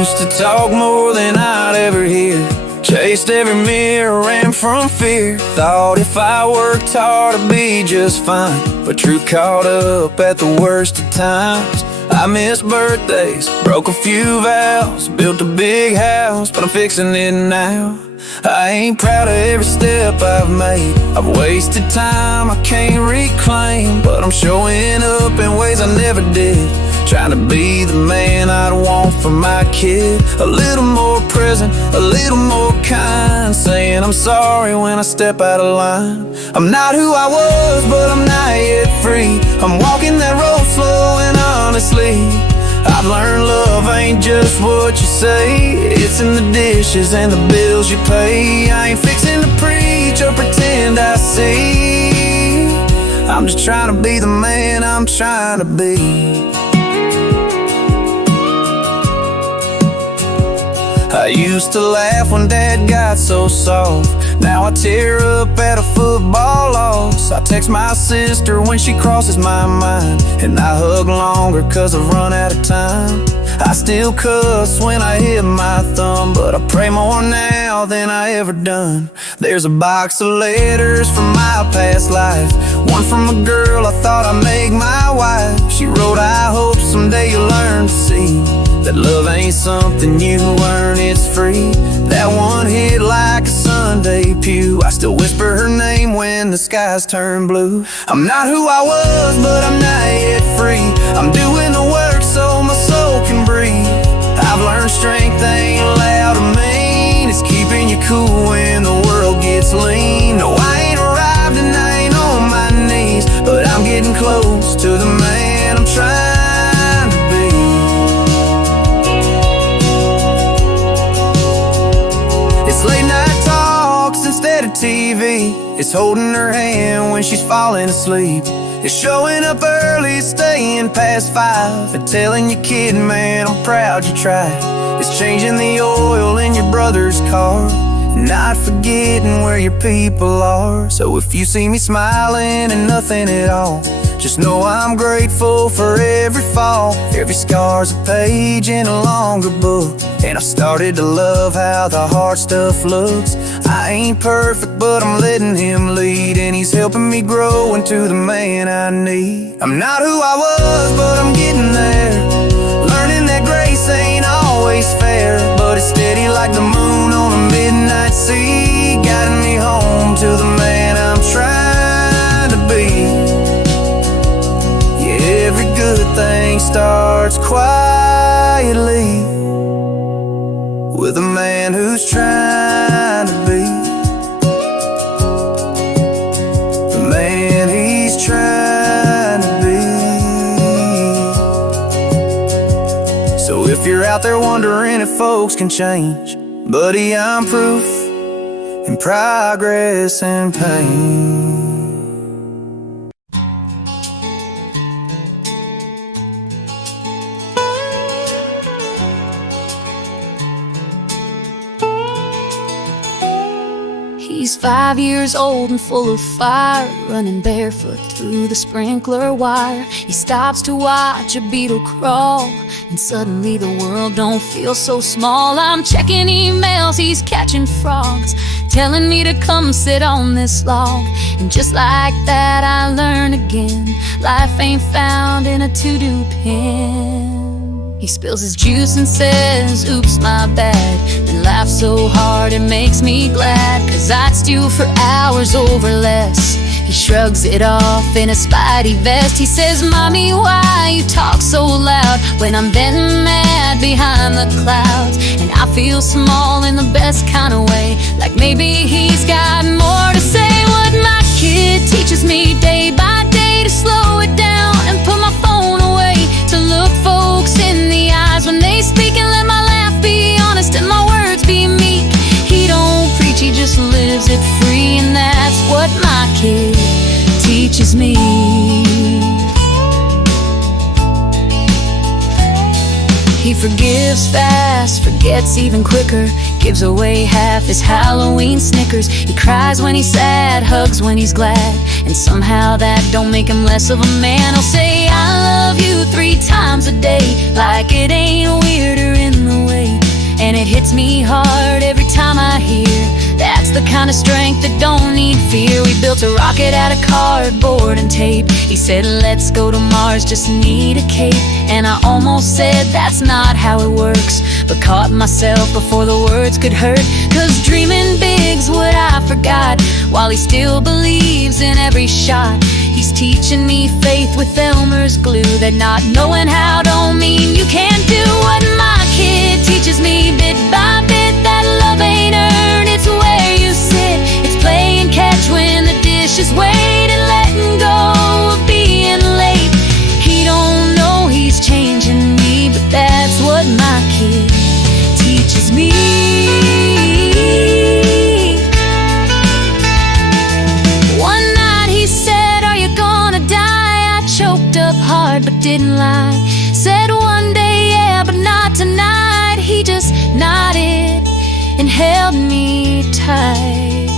Used to talk more than I'd ever hear. Chased every mirror, ran from fear. Thought if I worked hard I'd be just fine. But truth caught up at the worst of times. I missed birthdays, broke a few vows. Built a big house, but I'm fixing it now. I ain't proud of every step I've made. I've wasted time I can't reclaim. But I'm showing up in ways I never did. Trying to be the man I'd want for my kid. A little more present, a little more kind. Saying I'm sorry when I step out of line. I'm not who I was, but I'm not yet free. I'm walking that road slow and honestly. I've learned love ain't just what you say. It's in the dishes and the bills you pay. I ain't fixing to preach or pretend I see. I'm just trying to be the man I'm trying to be. I used to laugh when Dad got so soft. Now I tear up at a football loss. I text my sister when she crosses my mind, and I hug longer cause I've run out of time. I still cuss when I hit my thumb, but I pray more now than I ever done. There's a box of letters from my past life, one from a girl I thought I'd make my wife. She wrote, I hope someday you'll learn to see that love ain't something you earn, it's free. That one hit like a Sunday pew. I still whisper her name when the skies turn blue. I'm not who I was, but I'm not yet free. I'm doing the work so my soul can breathe. I've learned strength ain't loud or mean. It's keeping you cool when the world gets lean. No, I ain't arrived and I ain't on my knees, but I'm getting close to the man I'm trying to be. It's late night talks instead of TV. It's holding her hand when she's falling asleep. It's showing up early, staying past 5, and telling your kid, man, I'm proud you tried. It's changing the oil in your brother's car, not forgetting where your people are. So if you see me smiling and nothing at all, just know I'm grateful for every fall. Every scar's a page in a longer book, and I've started to love how the hard stuff looks. I ain't perfect, but I'm letting him lead, and he's helping me grow into the man I need. I'm not who I was, but I'm getting there, learning that grace ain't always fair, but it's steady like the moon on a midnight sea, guiding me home to the man I'm trying to be. Every good thing starts quietly with a man who's trying to be the man he's trying to be. So if you're out there wondering if folks can change, buddy, I'm proof in progress and pain. He's 5 years old and full of fire, running barefoot through the sprinkler wire. He stops to watch a beetle crawl, and suddenly the world don't feel so small. I'm checking emails, he's catching frogs, telling me to come sit on this log. And just like that I learn again, life ain't found in a to-do pen. He spills his juice and says, oops, my bad, then laughs so hard it makes me glad, 'cause I'd stew for hours over less. He shrugs it off in a Spidey vest. He says, Mommy, why you talk so loud when I'm venting mad behind the clouds? And I feel small in the best kind of way, like maybe he's got more to say. What my kid teaches me day by day, to slow it down and put my phone away, to look folks in the eyes when they speak, and let my laugh be honest and my words be meek. He don't preach, he just lives it free, and that's what my kid teaches me. He forgives fast, forgets even quicker, gives away half his Halloween Snickers. He cries when he's sad, hugs when he's glad, and somehow that don't make him less of a man. He'll say, I love you 3 times a day, like it ain't weirder in the way. And it hits me hard every time I hear that's the kind of strength that don't need fear. We built a rocket out of cardboard and tape. He said, let's go to Mars, just need a cape. And I almost said that's not how it works, but caught myself before the words could hurt. 'Cause dreaming big's what I forgot, while he still believes in every shot. He's teaching me faith with Elmer's glue, that not knowing how don't mean you can't do. What my kid teaches me bit by bit, that love ain't earned, it's where you sit. It's play and catch when the dish is weighed, and letting go of being late. He don't know he's changing me, but that's what my kid teaches me. One night he said, are you gonna die? I choked up hard but didn't lie. Said one day, yeah, but not tonight. He just nodded held me tight.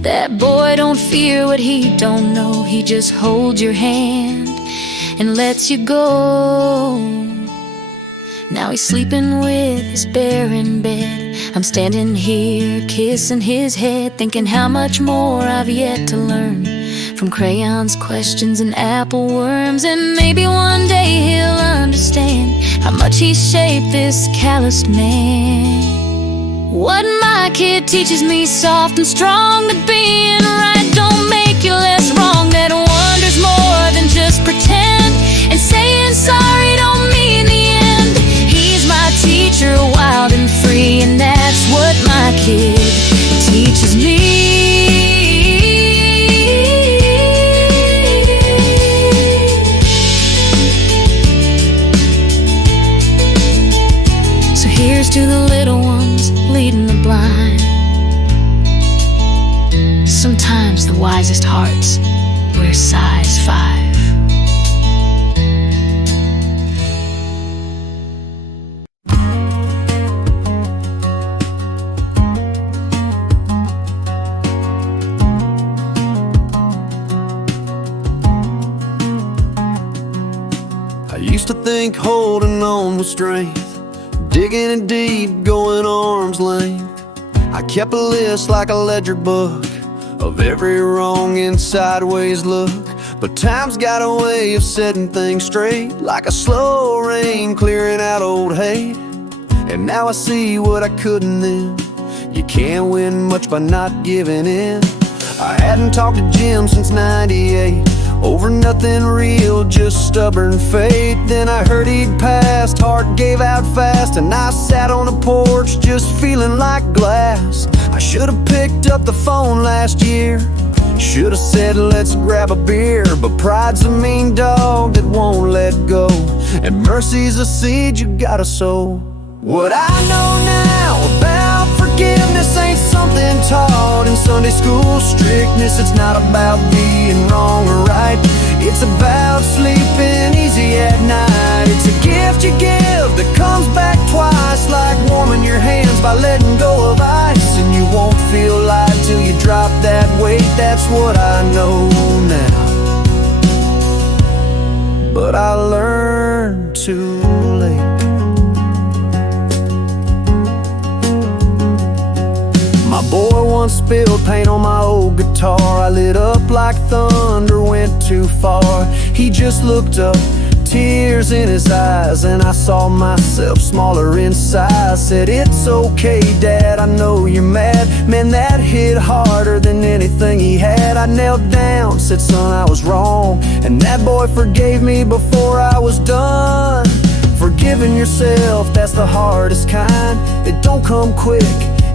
That boy don't fear what he don't know. He just holds your hand and lets you go. Now he's sleeping with his bear in bed. I'm standing here kissing his head, thinking how much more I've yet to learn from crayons, questions, and apple worms. And maybe one day he'll understand how much he's shaped this calloused man. What my kid teaches me, soft and strong, that being right don't make you less wrong, that wonder's more than just pretend, and saying sorry don't mean the end. He's my teacher, wild and free, and that's what my kid teaches me. So here's to the little ones leading the blind. Sometimes the wisest hearts wear size 5. I used to think holding on was strength, digging in deep, going arm's length. I kept a list like a ledger book of every wrong and sideways look. But time's got a way of setting things straight, like a slow rain clearing out old hate. And now I see what I couldn't then. You can't win much by not giving in. I hadn't talked to Jim since '98, over nothing real, just stubborn faith. Then I heard he'd passed, heart gave out fast, and I sat on the porch just feeling like glass. I should've picked up the phone last year, should've said let's grab a beer. But pride's a mean dog that won't let go, and mercy's a seed you gotta sow. What I know now about forgiveness ain't something taught in Sunday school strictness. It's not about being wrong or right, it's about sleeping easy at night. It's a gift you give that comes back twice, like warming your hands by letting go of ice. And you won't feel light till you drop that weight. That's what I know now, but I learned too late. My boy once spilled paint on my old guitar. I lit up like thunder, went too far. He just looked up, tears in his eyes, and I saw myself smaller in size. Said, it's okay, Dad, I know you're mad. Man, that hit harder than anything he had. I knelt down, said, son, I was wrong, and that boy forgave me before I was done. Forgiving yourself, that's the hardest kind. It don't come quick,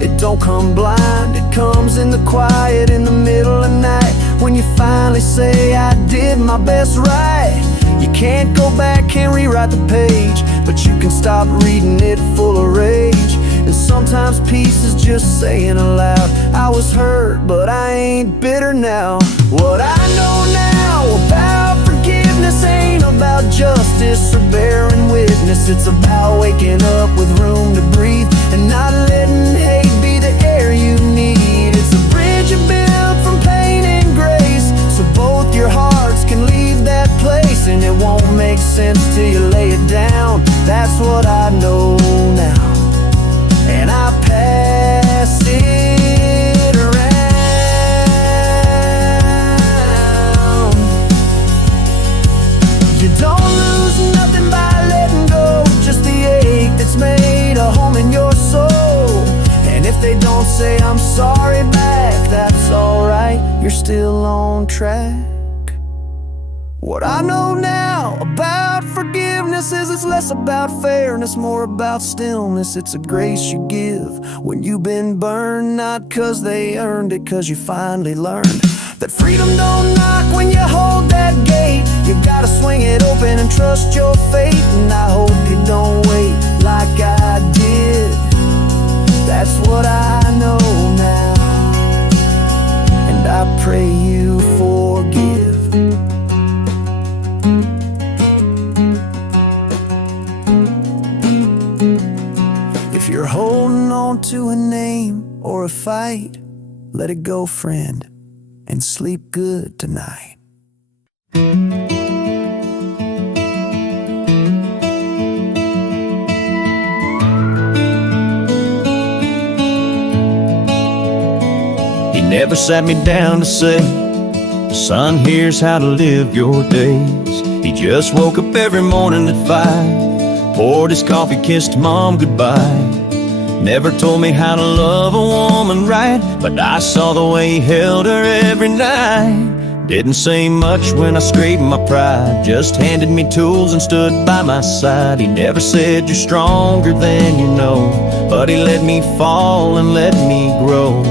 it don't come blind. It comes in the quiet, in the middle of night, when you finally say, I did my best right. You can't go back, can't rewrite the page, but you can stop reading it full of rage. And sometimes peace is just saying aloud, I was hurt, but I ain't bitter now. What I know now about forgiveness ain't about justice or bearing witness. It's about waking up with room to breathe and not letting hate be the air you need. It's a bridge you build from pain and grace, so both your hearts can leave that place. And it won't make sense till you lay it down. That's what I know now, and I pass it around. You don't lose nothing by letting go, just the ache that's made a home in your soul. And if they don't say I'm sorry back, that's alright, you're still on track. What I know now about forgiveness is it's less about fairness, more about stillness. It's a grace you give when you've been burned, not cause they earned it, cause you finally learned that freedom don't knock when you hold that gate. You gotta swing it open and trust your fate. And I hope you don't wait like I did. That's what I know now, and I pray you forgive. If you're holding on down to a name or a fight. Let it go, friend, and sleep good tonight. He never sat me down to say, son, here's how to live your days. He just woke up every morning at 5, poured his coffee, kissed mom goodbye. Never told me how to love a woman right, but I saw the way he held her every night. Didn't say much when I scraped my pride, just handed me tools and stood by my side. He never said you're stronger than you know, but he let me fall and let me grow.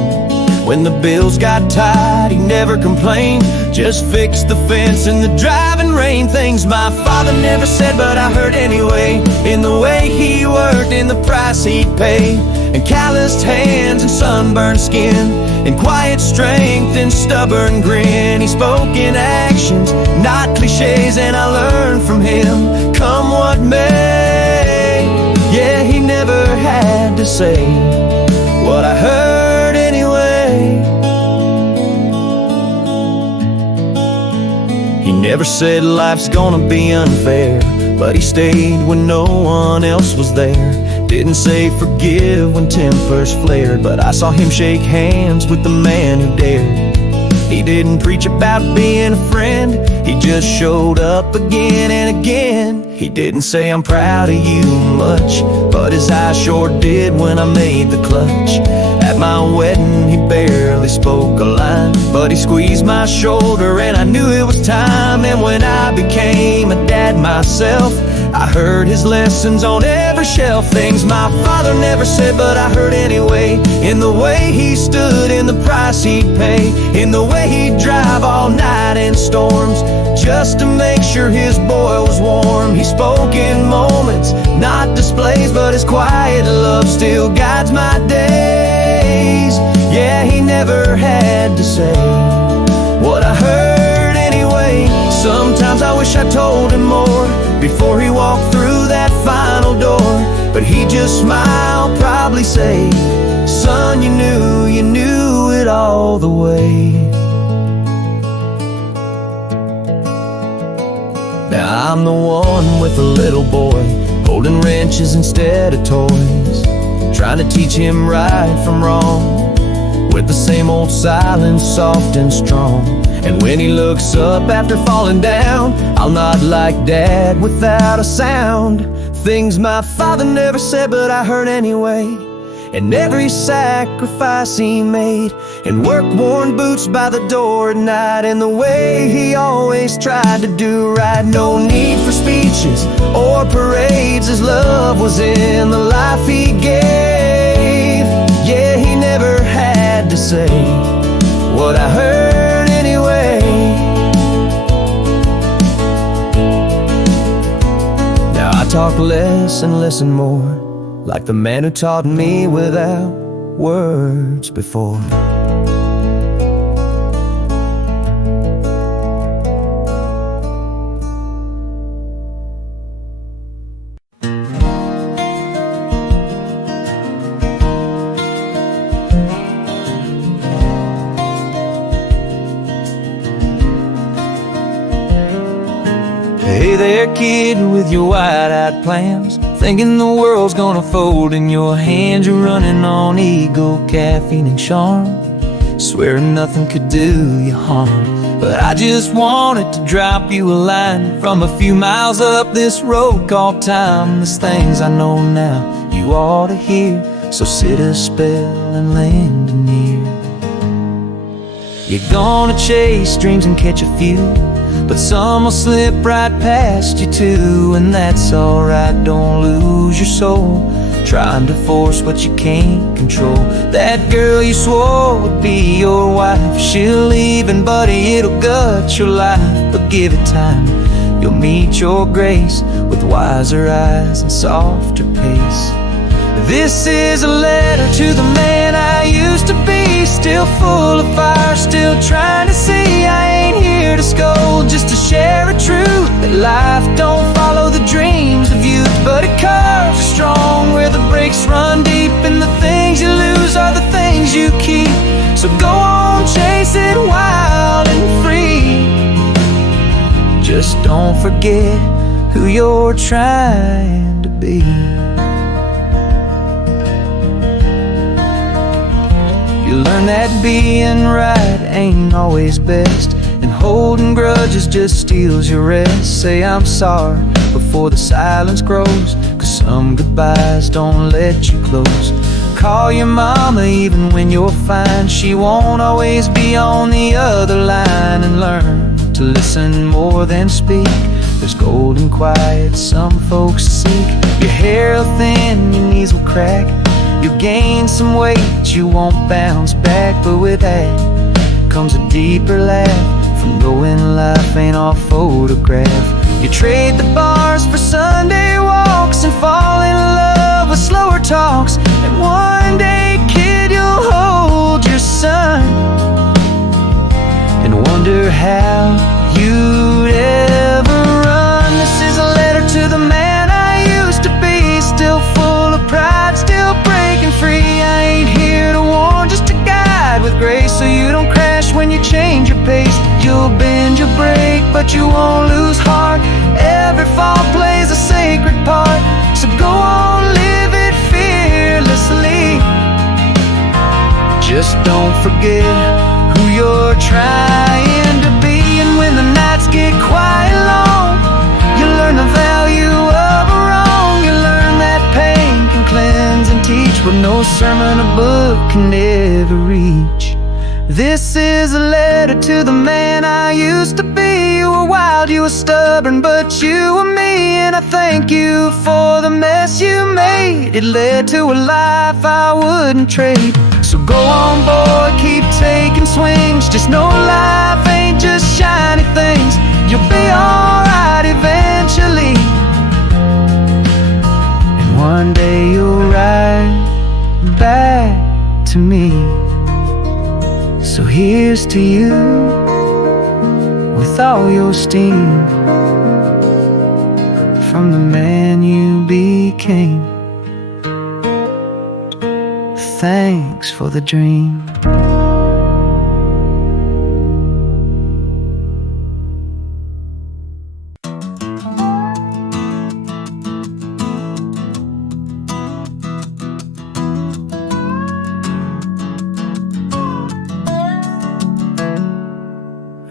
When the bills got tight, he never complained, just fixed the fence in the driving rain. Things my father never said, but I heard anyway, in the way he worked, in the price he'd pay, and calloused hands and sunburned skin, and quiet strength and stubborn grin. He spoke in actions, not cliches, and I learned from him, come what may. Yeah, he never had to say what I heard anyway. He never said life's gonna be unfair, but he stayed when no one else was there. Didn't say forgive when tempers flared, but I saw him shake hands with the man who dared. He didn't preach about being a friend, he just showed up again and again. He didn't say I'm proud of you much, but his eyes sure did when I made the clutch. At my wedding he barely spoke a line, but he squeezed my shoulder and I knew it was time. And when I became a dad myself, I heard his lessons on every shelf. Things my father never said, but I heard anyway, in the way he stood, in the price he'd pay, in the way he'd drive all night in storms, just to make sure his boy was warm. He spoke in moments, not displays, but his quiet love still guides my days. Yeah, he never had to say what I heard anyway. Sometimes I wish I told him more before he walked through that final door, but he just smiled, probably say, son, you knew it all the way. Now I'm the one with a little boy, holding wrenches instead of toys, trying to teach him right from wrong, with the same old silence, soft and strong. And when he looks up after falling down, I'll nod like Dad without a sound. Things my father never said, but I heard anyway, and every sacrifice he made, and work-worn boots by the door at night, and the way he always tried to do right. No need for speeches or parades, his love was in the life he gave. Yeah, he never had to say what I heard anyway. Now I talk less and listen more, like the man who taught me without words before. Hey there, kid, with your wide-eyed plans, thinking the world's gonna fold in your hands. You're running on ego, caffeine, and charm, swearing nothing could do you harm. But I just wanted to drop you a line from a few miles up this road called time. There's things I know now you ought to hear, so sit a spell and lend an ear. You're gonna chase dreams and catch a few, but some will slip right past you too, and that's alright, don't lose your soul trying to force what you can't control. That girl you swore would be your wife, she'll leave, and buddy, it'll gut your life. But give it time, you'll meet your grace with wiser eyes and softer pace. This is a letter to the man I used to be, still full of fire, still trying to see. I ain't here to scold, just to share a truth, that life don't follow the dreams of youth, but it curves strong where the breaks run deep, and the things you don't forget who you're trying to be. You learn that being right ain't always best, and holding grudges just steals your rest. Say I'm sorry before the silence grows, 'cause some goodbyes don't let you close. Call your mama even when you're fine, she won't always be on the other line. And learn to listen more than speak, there's gold in quiet some folks seek. Your hair will thin, your knees will crack, you gain some weight, you won't bounce back. But with that comes a deeper laugh from knowing life ain't all photograph. You trade the bars for Sunday walks and fall in love with slower talks. And one day, kid, you'll hold your son and wonder how you'd ever run. This is a letter to the man I used to be, still full of pride, still breaking free. I ain't here to warn, just to guide with grace, so you don't crash when you change your pace. You'll bend, you'll break, but you won't lose heart. Every fall plays a sacred part, so go on, live it fearlessly. Just don't forget who you're trying to be. And when the nights get quiet long, you learn the value of a wrong. You learn that pain can cleanse and teach what no sermon or book can ever reach. This is a letter to the man I used to be. You were wild, you were stubborn, but you were me. And I thank you for the mess you made. It led to a life I wouldn't trade. So go on, boy, keep taking swings. Just know life ain't just shiny things. You'll be alright eventually, and one day you'll write back to me. So here's to you with all your steam, from the man you became. Thanks for the dream.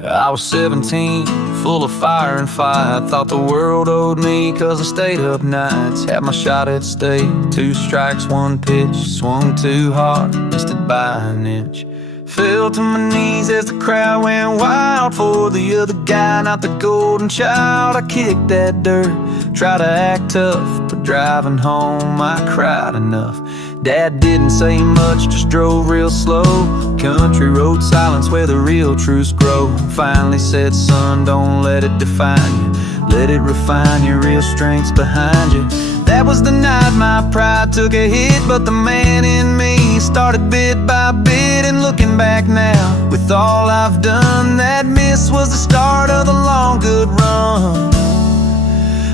I was 17, full of fire and fight. Thought the world owed me 'cause I stayed up nights. Had my shot at stake, 2 strikes, 1 pitch. Swung too hard, missed it by an inch. Fell to my knees as the crowd went wild for the other guy, not the golden child. I kicked that dirt, tried to act tough, but driving home I cried enough. Dad didn't say much, just drove real slow. Country road silence where the real truths grow. Finally said, son, don't let it define you. Let it refine your real strengths behind you. That was the night my pride took a hit, but the man in me started bit by bit. And looking back now, with all I've done, that miss was the start of the long, good run.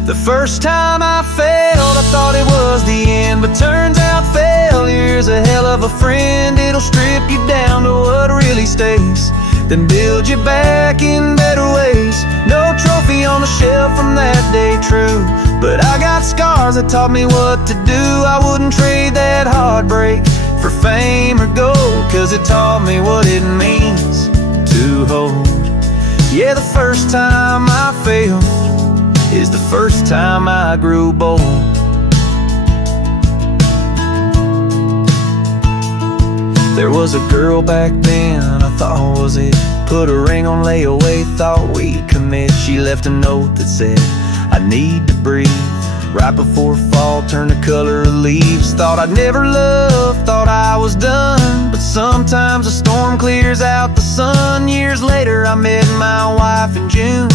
The first time I failed, I thought it was the end, but turns out failure's a hell of a friend. It'll strip you down to what really stays, then build you back in better ways. No trophy on the shelf from that day, true, but I got scars that taught me what to do. I wouldn't trade that heartbreak for fame or gold, 'cause it taught me what it means to hold. Yeah, the first time I failed is the first time I grew bold. There was a girl back then I thought was it. Put a ring on layaway, thought we'd commit. She left a note that said, I need to breathe. Right before fall turned the color of leaves. Thought I'd never love, thought I was done. But sometimes a storm clears out the sun. Years later I met my wife in June.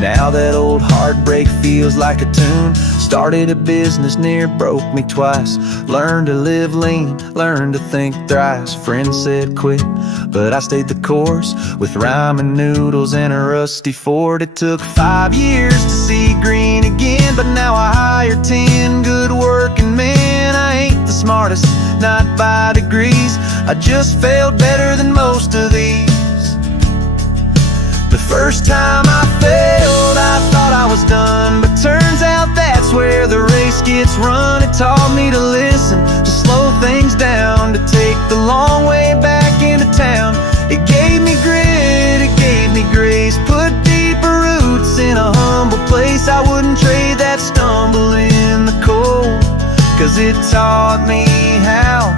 Now that old heartbreak feels like a tune. Started a business, near broke me twice. Learned to live lean, learned to think thrice. Friends said quit, but I stayed the course. With ramen noodles and a rusty Ford. It took 5 years to see green again, but now I hire 10 good working men. I ain't the smartest, not by degrees, I just failed better than most of these. The first time I failed, I thought I was done, but turns out that's where the race gets run. It taught me to listen, to slow things down, to take the long way back into town. It gave me grit, it gave me grace, put deeper roots in a humble place. I wouldn't trade that stumble in the cold, 'cause it taught me how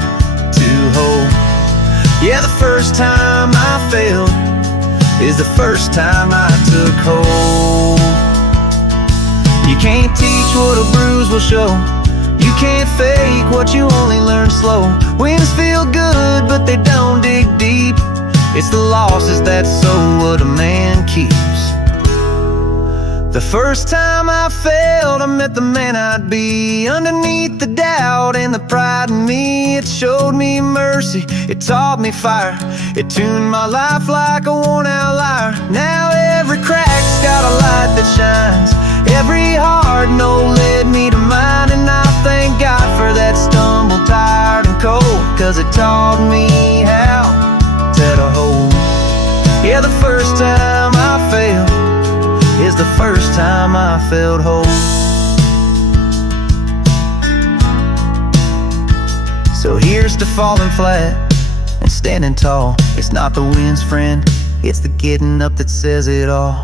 to hold. Yeah, the first time I failed is the first time I took hold. You can't teach what a bruise will show. You can't fake what you only learn slow. Winds feel good, but they don't dig deep. It's the losses that sow what a man keeps. The first time I failed, I met the man I'd be. Underneath the doubt and the pride in me, it showed me mercy, it taught me fire. It tuned my life like a worn-out lyre. Now every crack's got a light that shines. Every hard no led me to mine. And I thank God for that stumble, tired and cold, 'cause it taught me how to hold. Yeah, the first time I failed is the first time I felt whole. So here's to falling flat and standing tall. It's not the wind's friend, it's the getting up that says it all.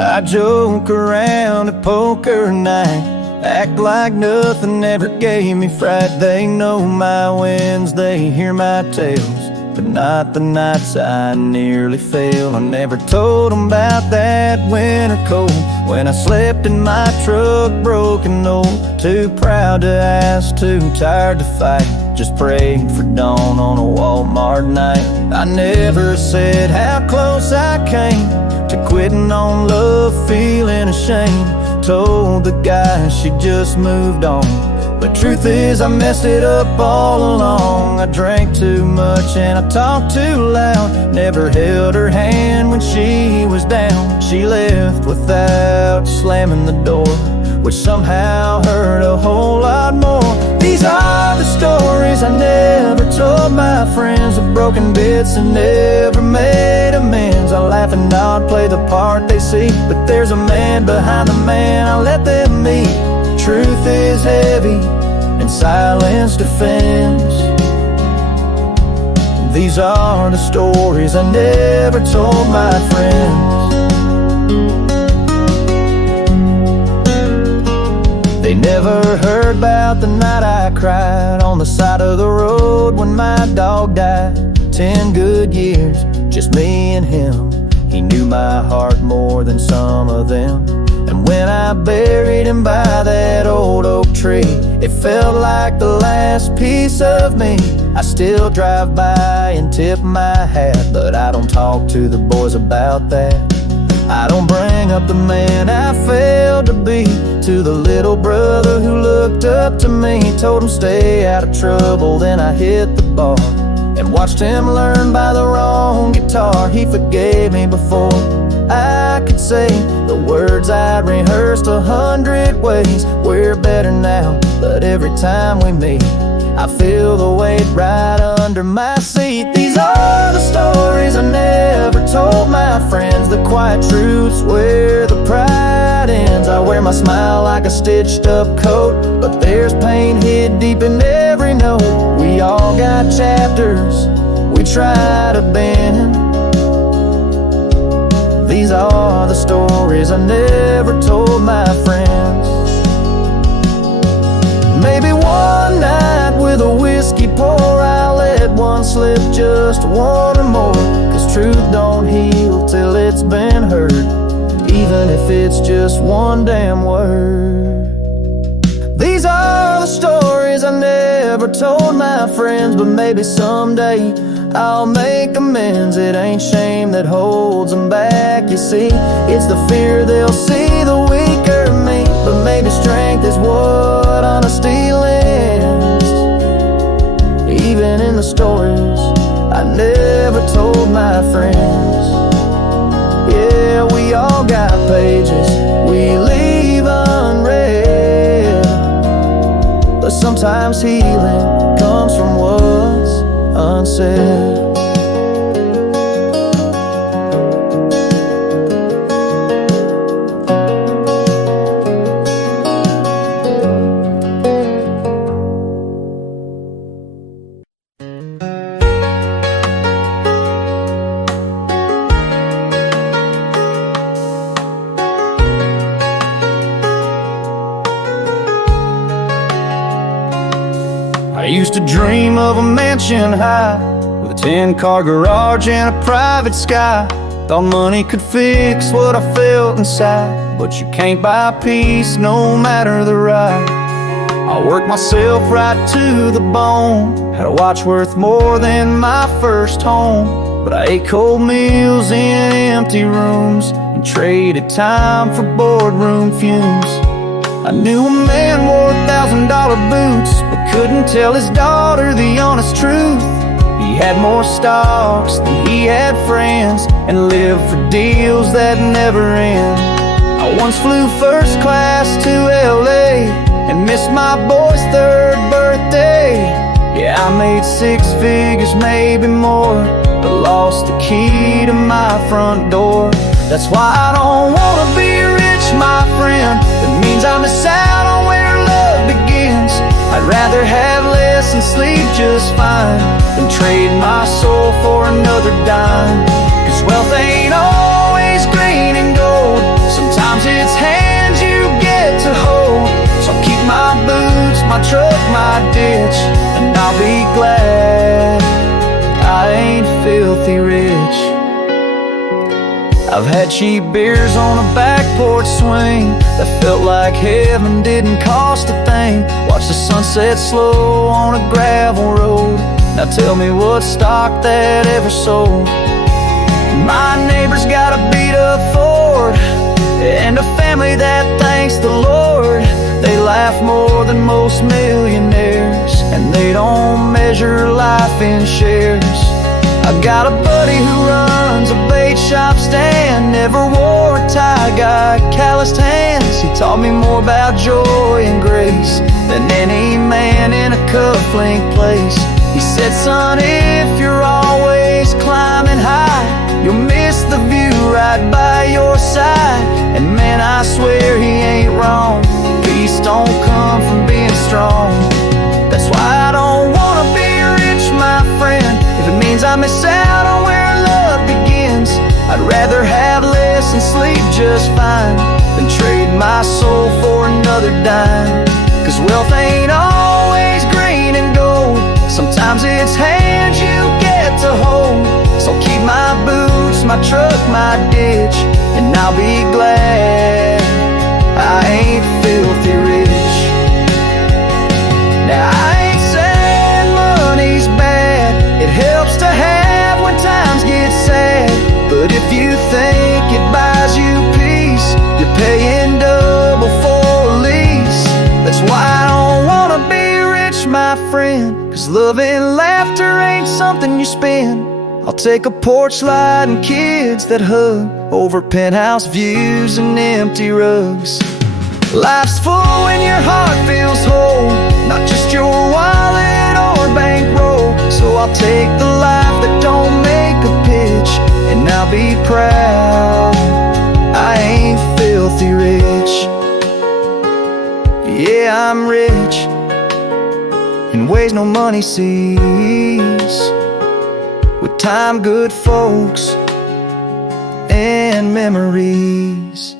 I joke around at poker night, act like nothing ever gave me fright. They know my wins, they hear my tales, but not the nights I nearly failed. I never told them about that winter cold, when I slept in my truck, broken old. Too proud to ask, too tired to fight, just prayed for dawn on a Walmart night. I never said how close I came to quitting on love, feeling ashamed. Told the guy she just moved on, but truth is I messed it up all along. I drank too much and I talked too loud, never held her hand when she was down. She left without slamming the door, which somehow hurt a whole lot more. These are the stories I never told my friends, the broken bits and never made amends. I laugh and nod, play the part they see, but there's a man behind the man I let them meet. Truth is heavy and silence defends. These are the stories I never told my friends. They never heard about the night I cried on the side of the road when my dog died. 10 good years, just me and him. He knew my heart more than some of them. And when I buried him by that old oak tree, it felt like the last piece of me. I still drive by and tip my hat, but I don't talk to the boys about that. I don't bring up the man I failed to be, to the little brother who looked up to me. Told him stay out of trouble, then I hit the bar and watched him learn by the wrong guitar. He forgave me before I could say the words I'd rehearsed 100 ways. We're better now, but every time we meet, I feel the weight right under my seat. These are the stories I never told my friends, the quiet truths where the pride ends. I wear my smile like a stitched up coat, but there's pain hid deep in every note. We all got chapters we try to bend. These are the stories I never told my friends. Maybe one night with a whiskey pour, I'll let one slip, just one or more. 'Cause truth don't heal till it's been heard, even if it's just one damn word. These are the stories I never told my friends, but maybe someday I'll make amends. It ain't shame that holds them back, you see. It's the fear they'll see the weaker me, but maybe strength is what honesty lends. Even in the stories I never told my friends. Yeah, we sometimes healing comes from what's unsaid. I used to dream of a mansion high, with a 10-car garage and a private sky. Thought money could fix what I felt inside, but you can't buy peace no matter the ride. I worked myself right to the bone, had a watch worth more than my first home. But I ate cold meals in empty rooms and traded time for boardroom fumes. I knew a man wore $1,000 boots, but couldn't tell his daughter the honest truth. He had more stocks than he had friends, and lived for deals that never end. I once flew first class to LA and missed my boy's 3rd birthday. Yeah, I made 6 figures, maybe more, but lost the key to my front door. That's why I don't wanna be rich, my friend. That means I miss out on where love begins. I'd rather have less and sleep just fine than trade my soul for another dime. Cause wealth ain't always green and gold, sometimes it's hands you get to hold. So I'll keep my boots, my truck, my ditch, and I'll be glad I ain't filthy rich. I've had cheap beers on a back porch swing that felt like heaven, didn't cost a thing. Watch the sunset slow on a gravel road. Now tell me what stock that ever sold. My neighbor's got a beat up Ford and a family that thanks the Lord. They laugh more than most millionaires, and they don't measure life in shares. I got a buddy who runs a bait shop stand, never wore a tie, got calloused hands. He taught me more about joy and grace than any man in a cufflink place. He said, son, if you're always climbing high, you'll miss the view right by your side. And man, I swear he ain't wrong. Peace don't come from being strong. That's why I don't wanna be rich, my friend, if it means I miss out on where love begins. I'd rather have less and sleep just fine than trade my soul for another dime. Cause wealth ain't always green and gold, sometimes it's hands you get to hold. So keep my boots, my truck, my ditch, and I'll be glad I ain't filthy rich. Now I ain't saying money's bad, it helps to have when times get sad. But if you think it buys you peace, you're paying double for a lease. That's why I don't wanna be rich, my friend, cause love and laughter ain't something you spend. I'll take a porch light and kids that hug over penthouse views and empty rugs. Life's full when your heart feels whole, not just your wallet or bankroll. So I'll take the life that don't make a pitch, and I'll be proud I ain't filthy rich. Yeah, I'm rich in ways no money sees, with time, good folks, and memories.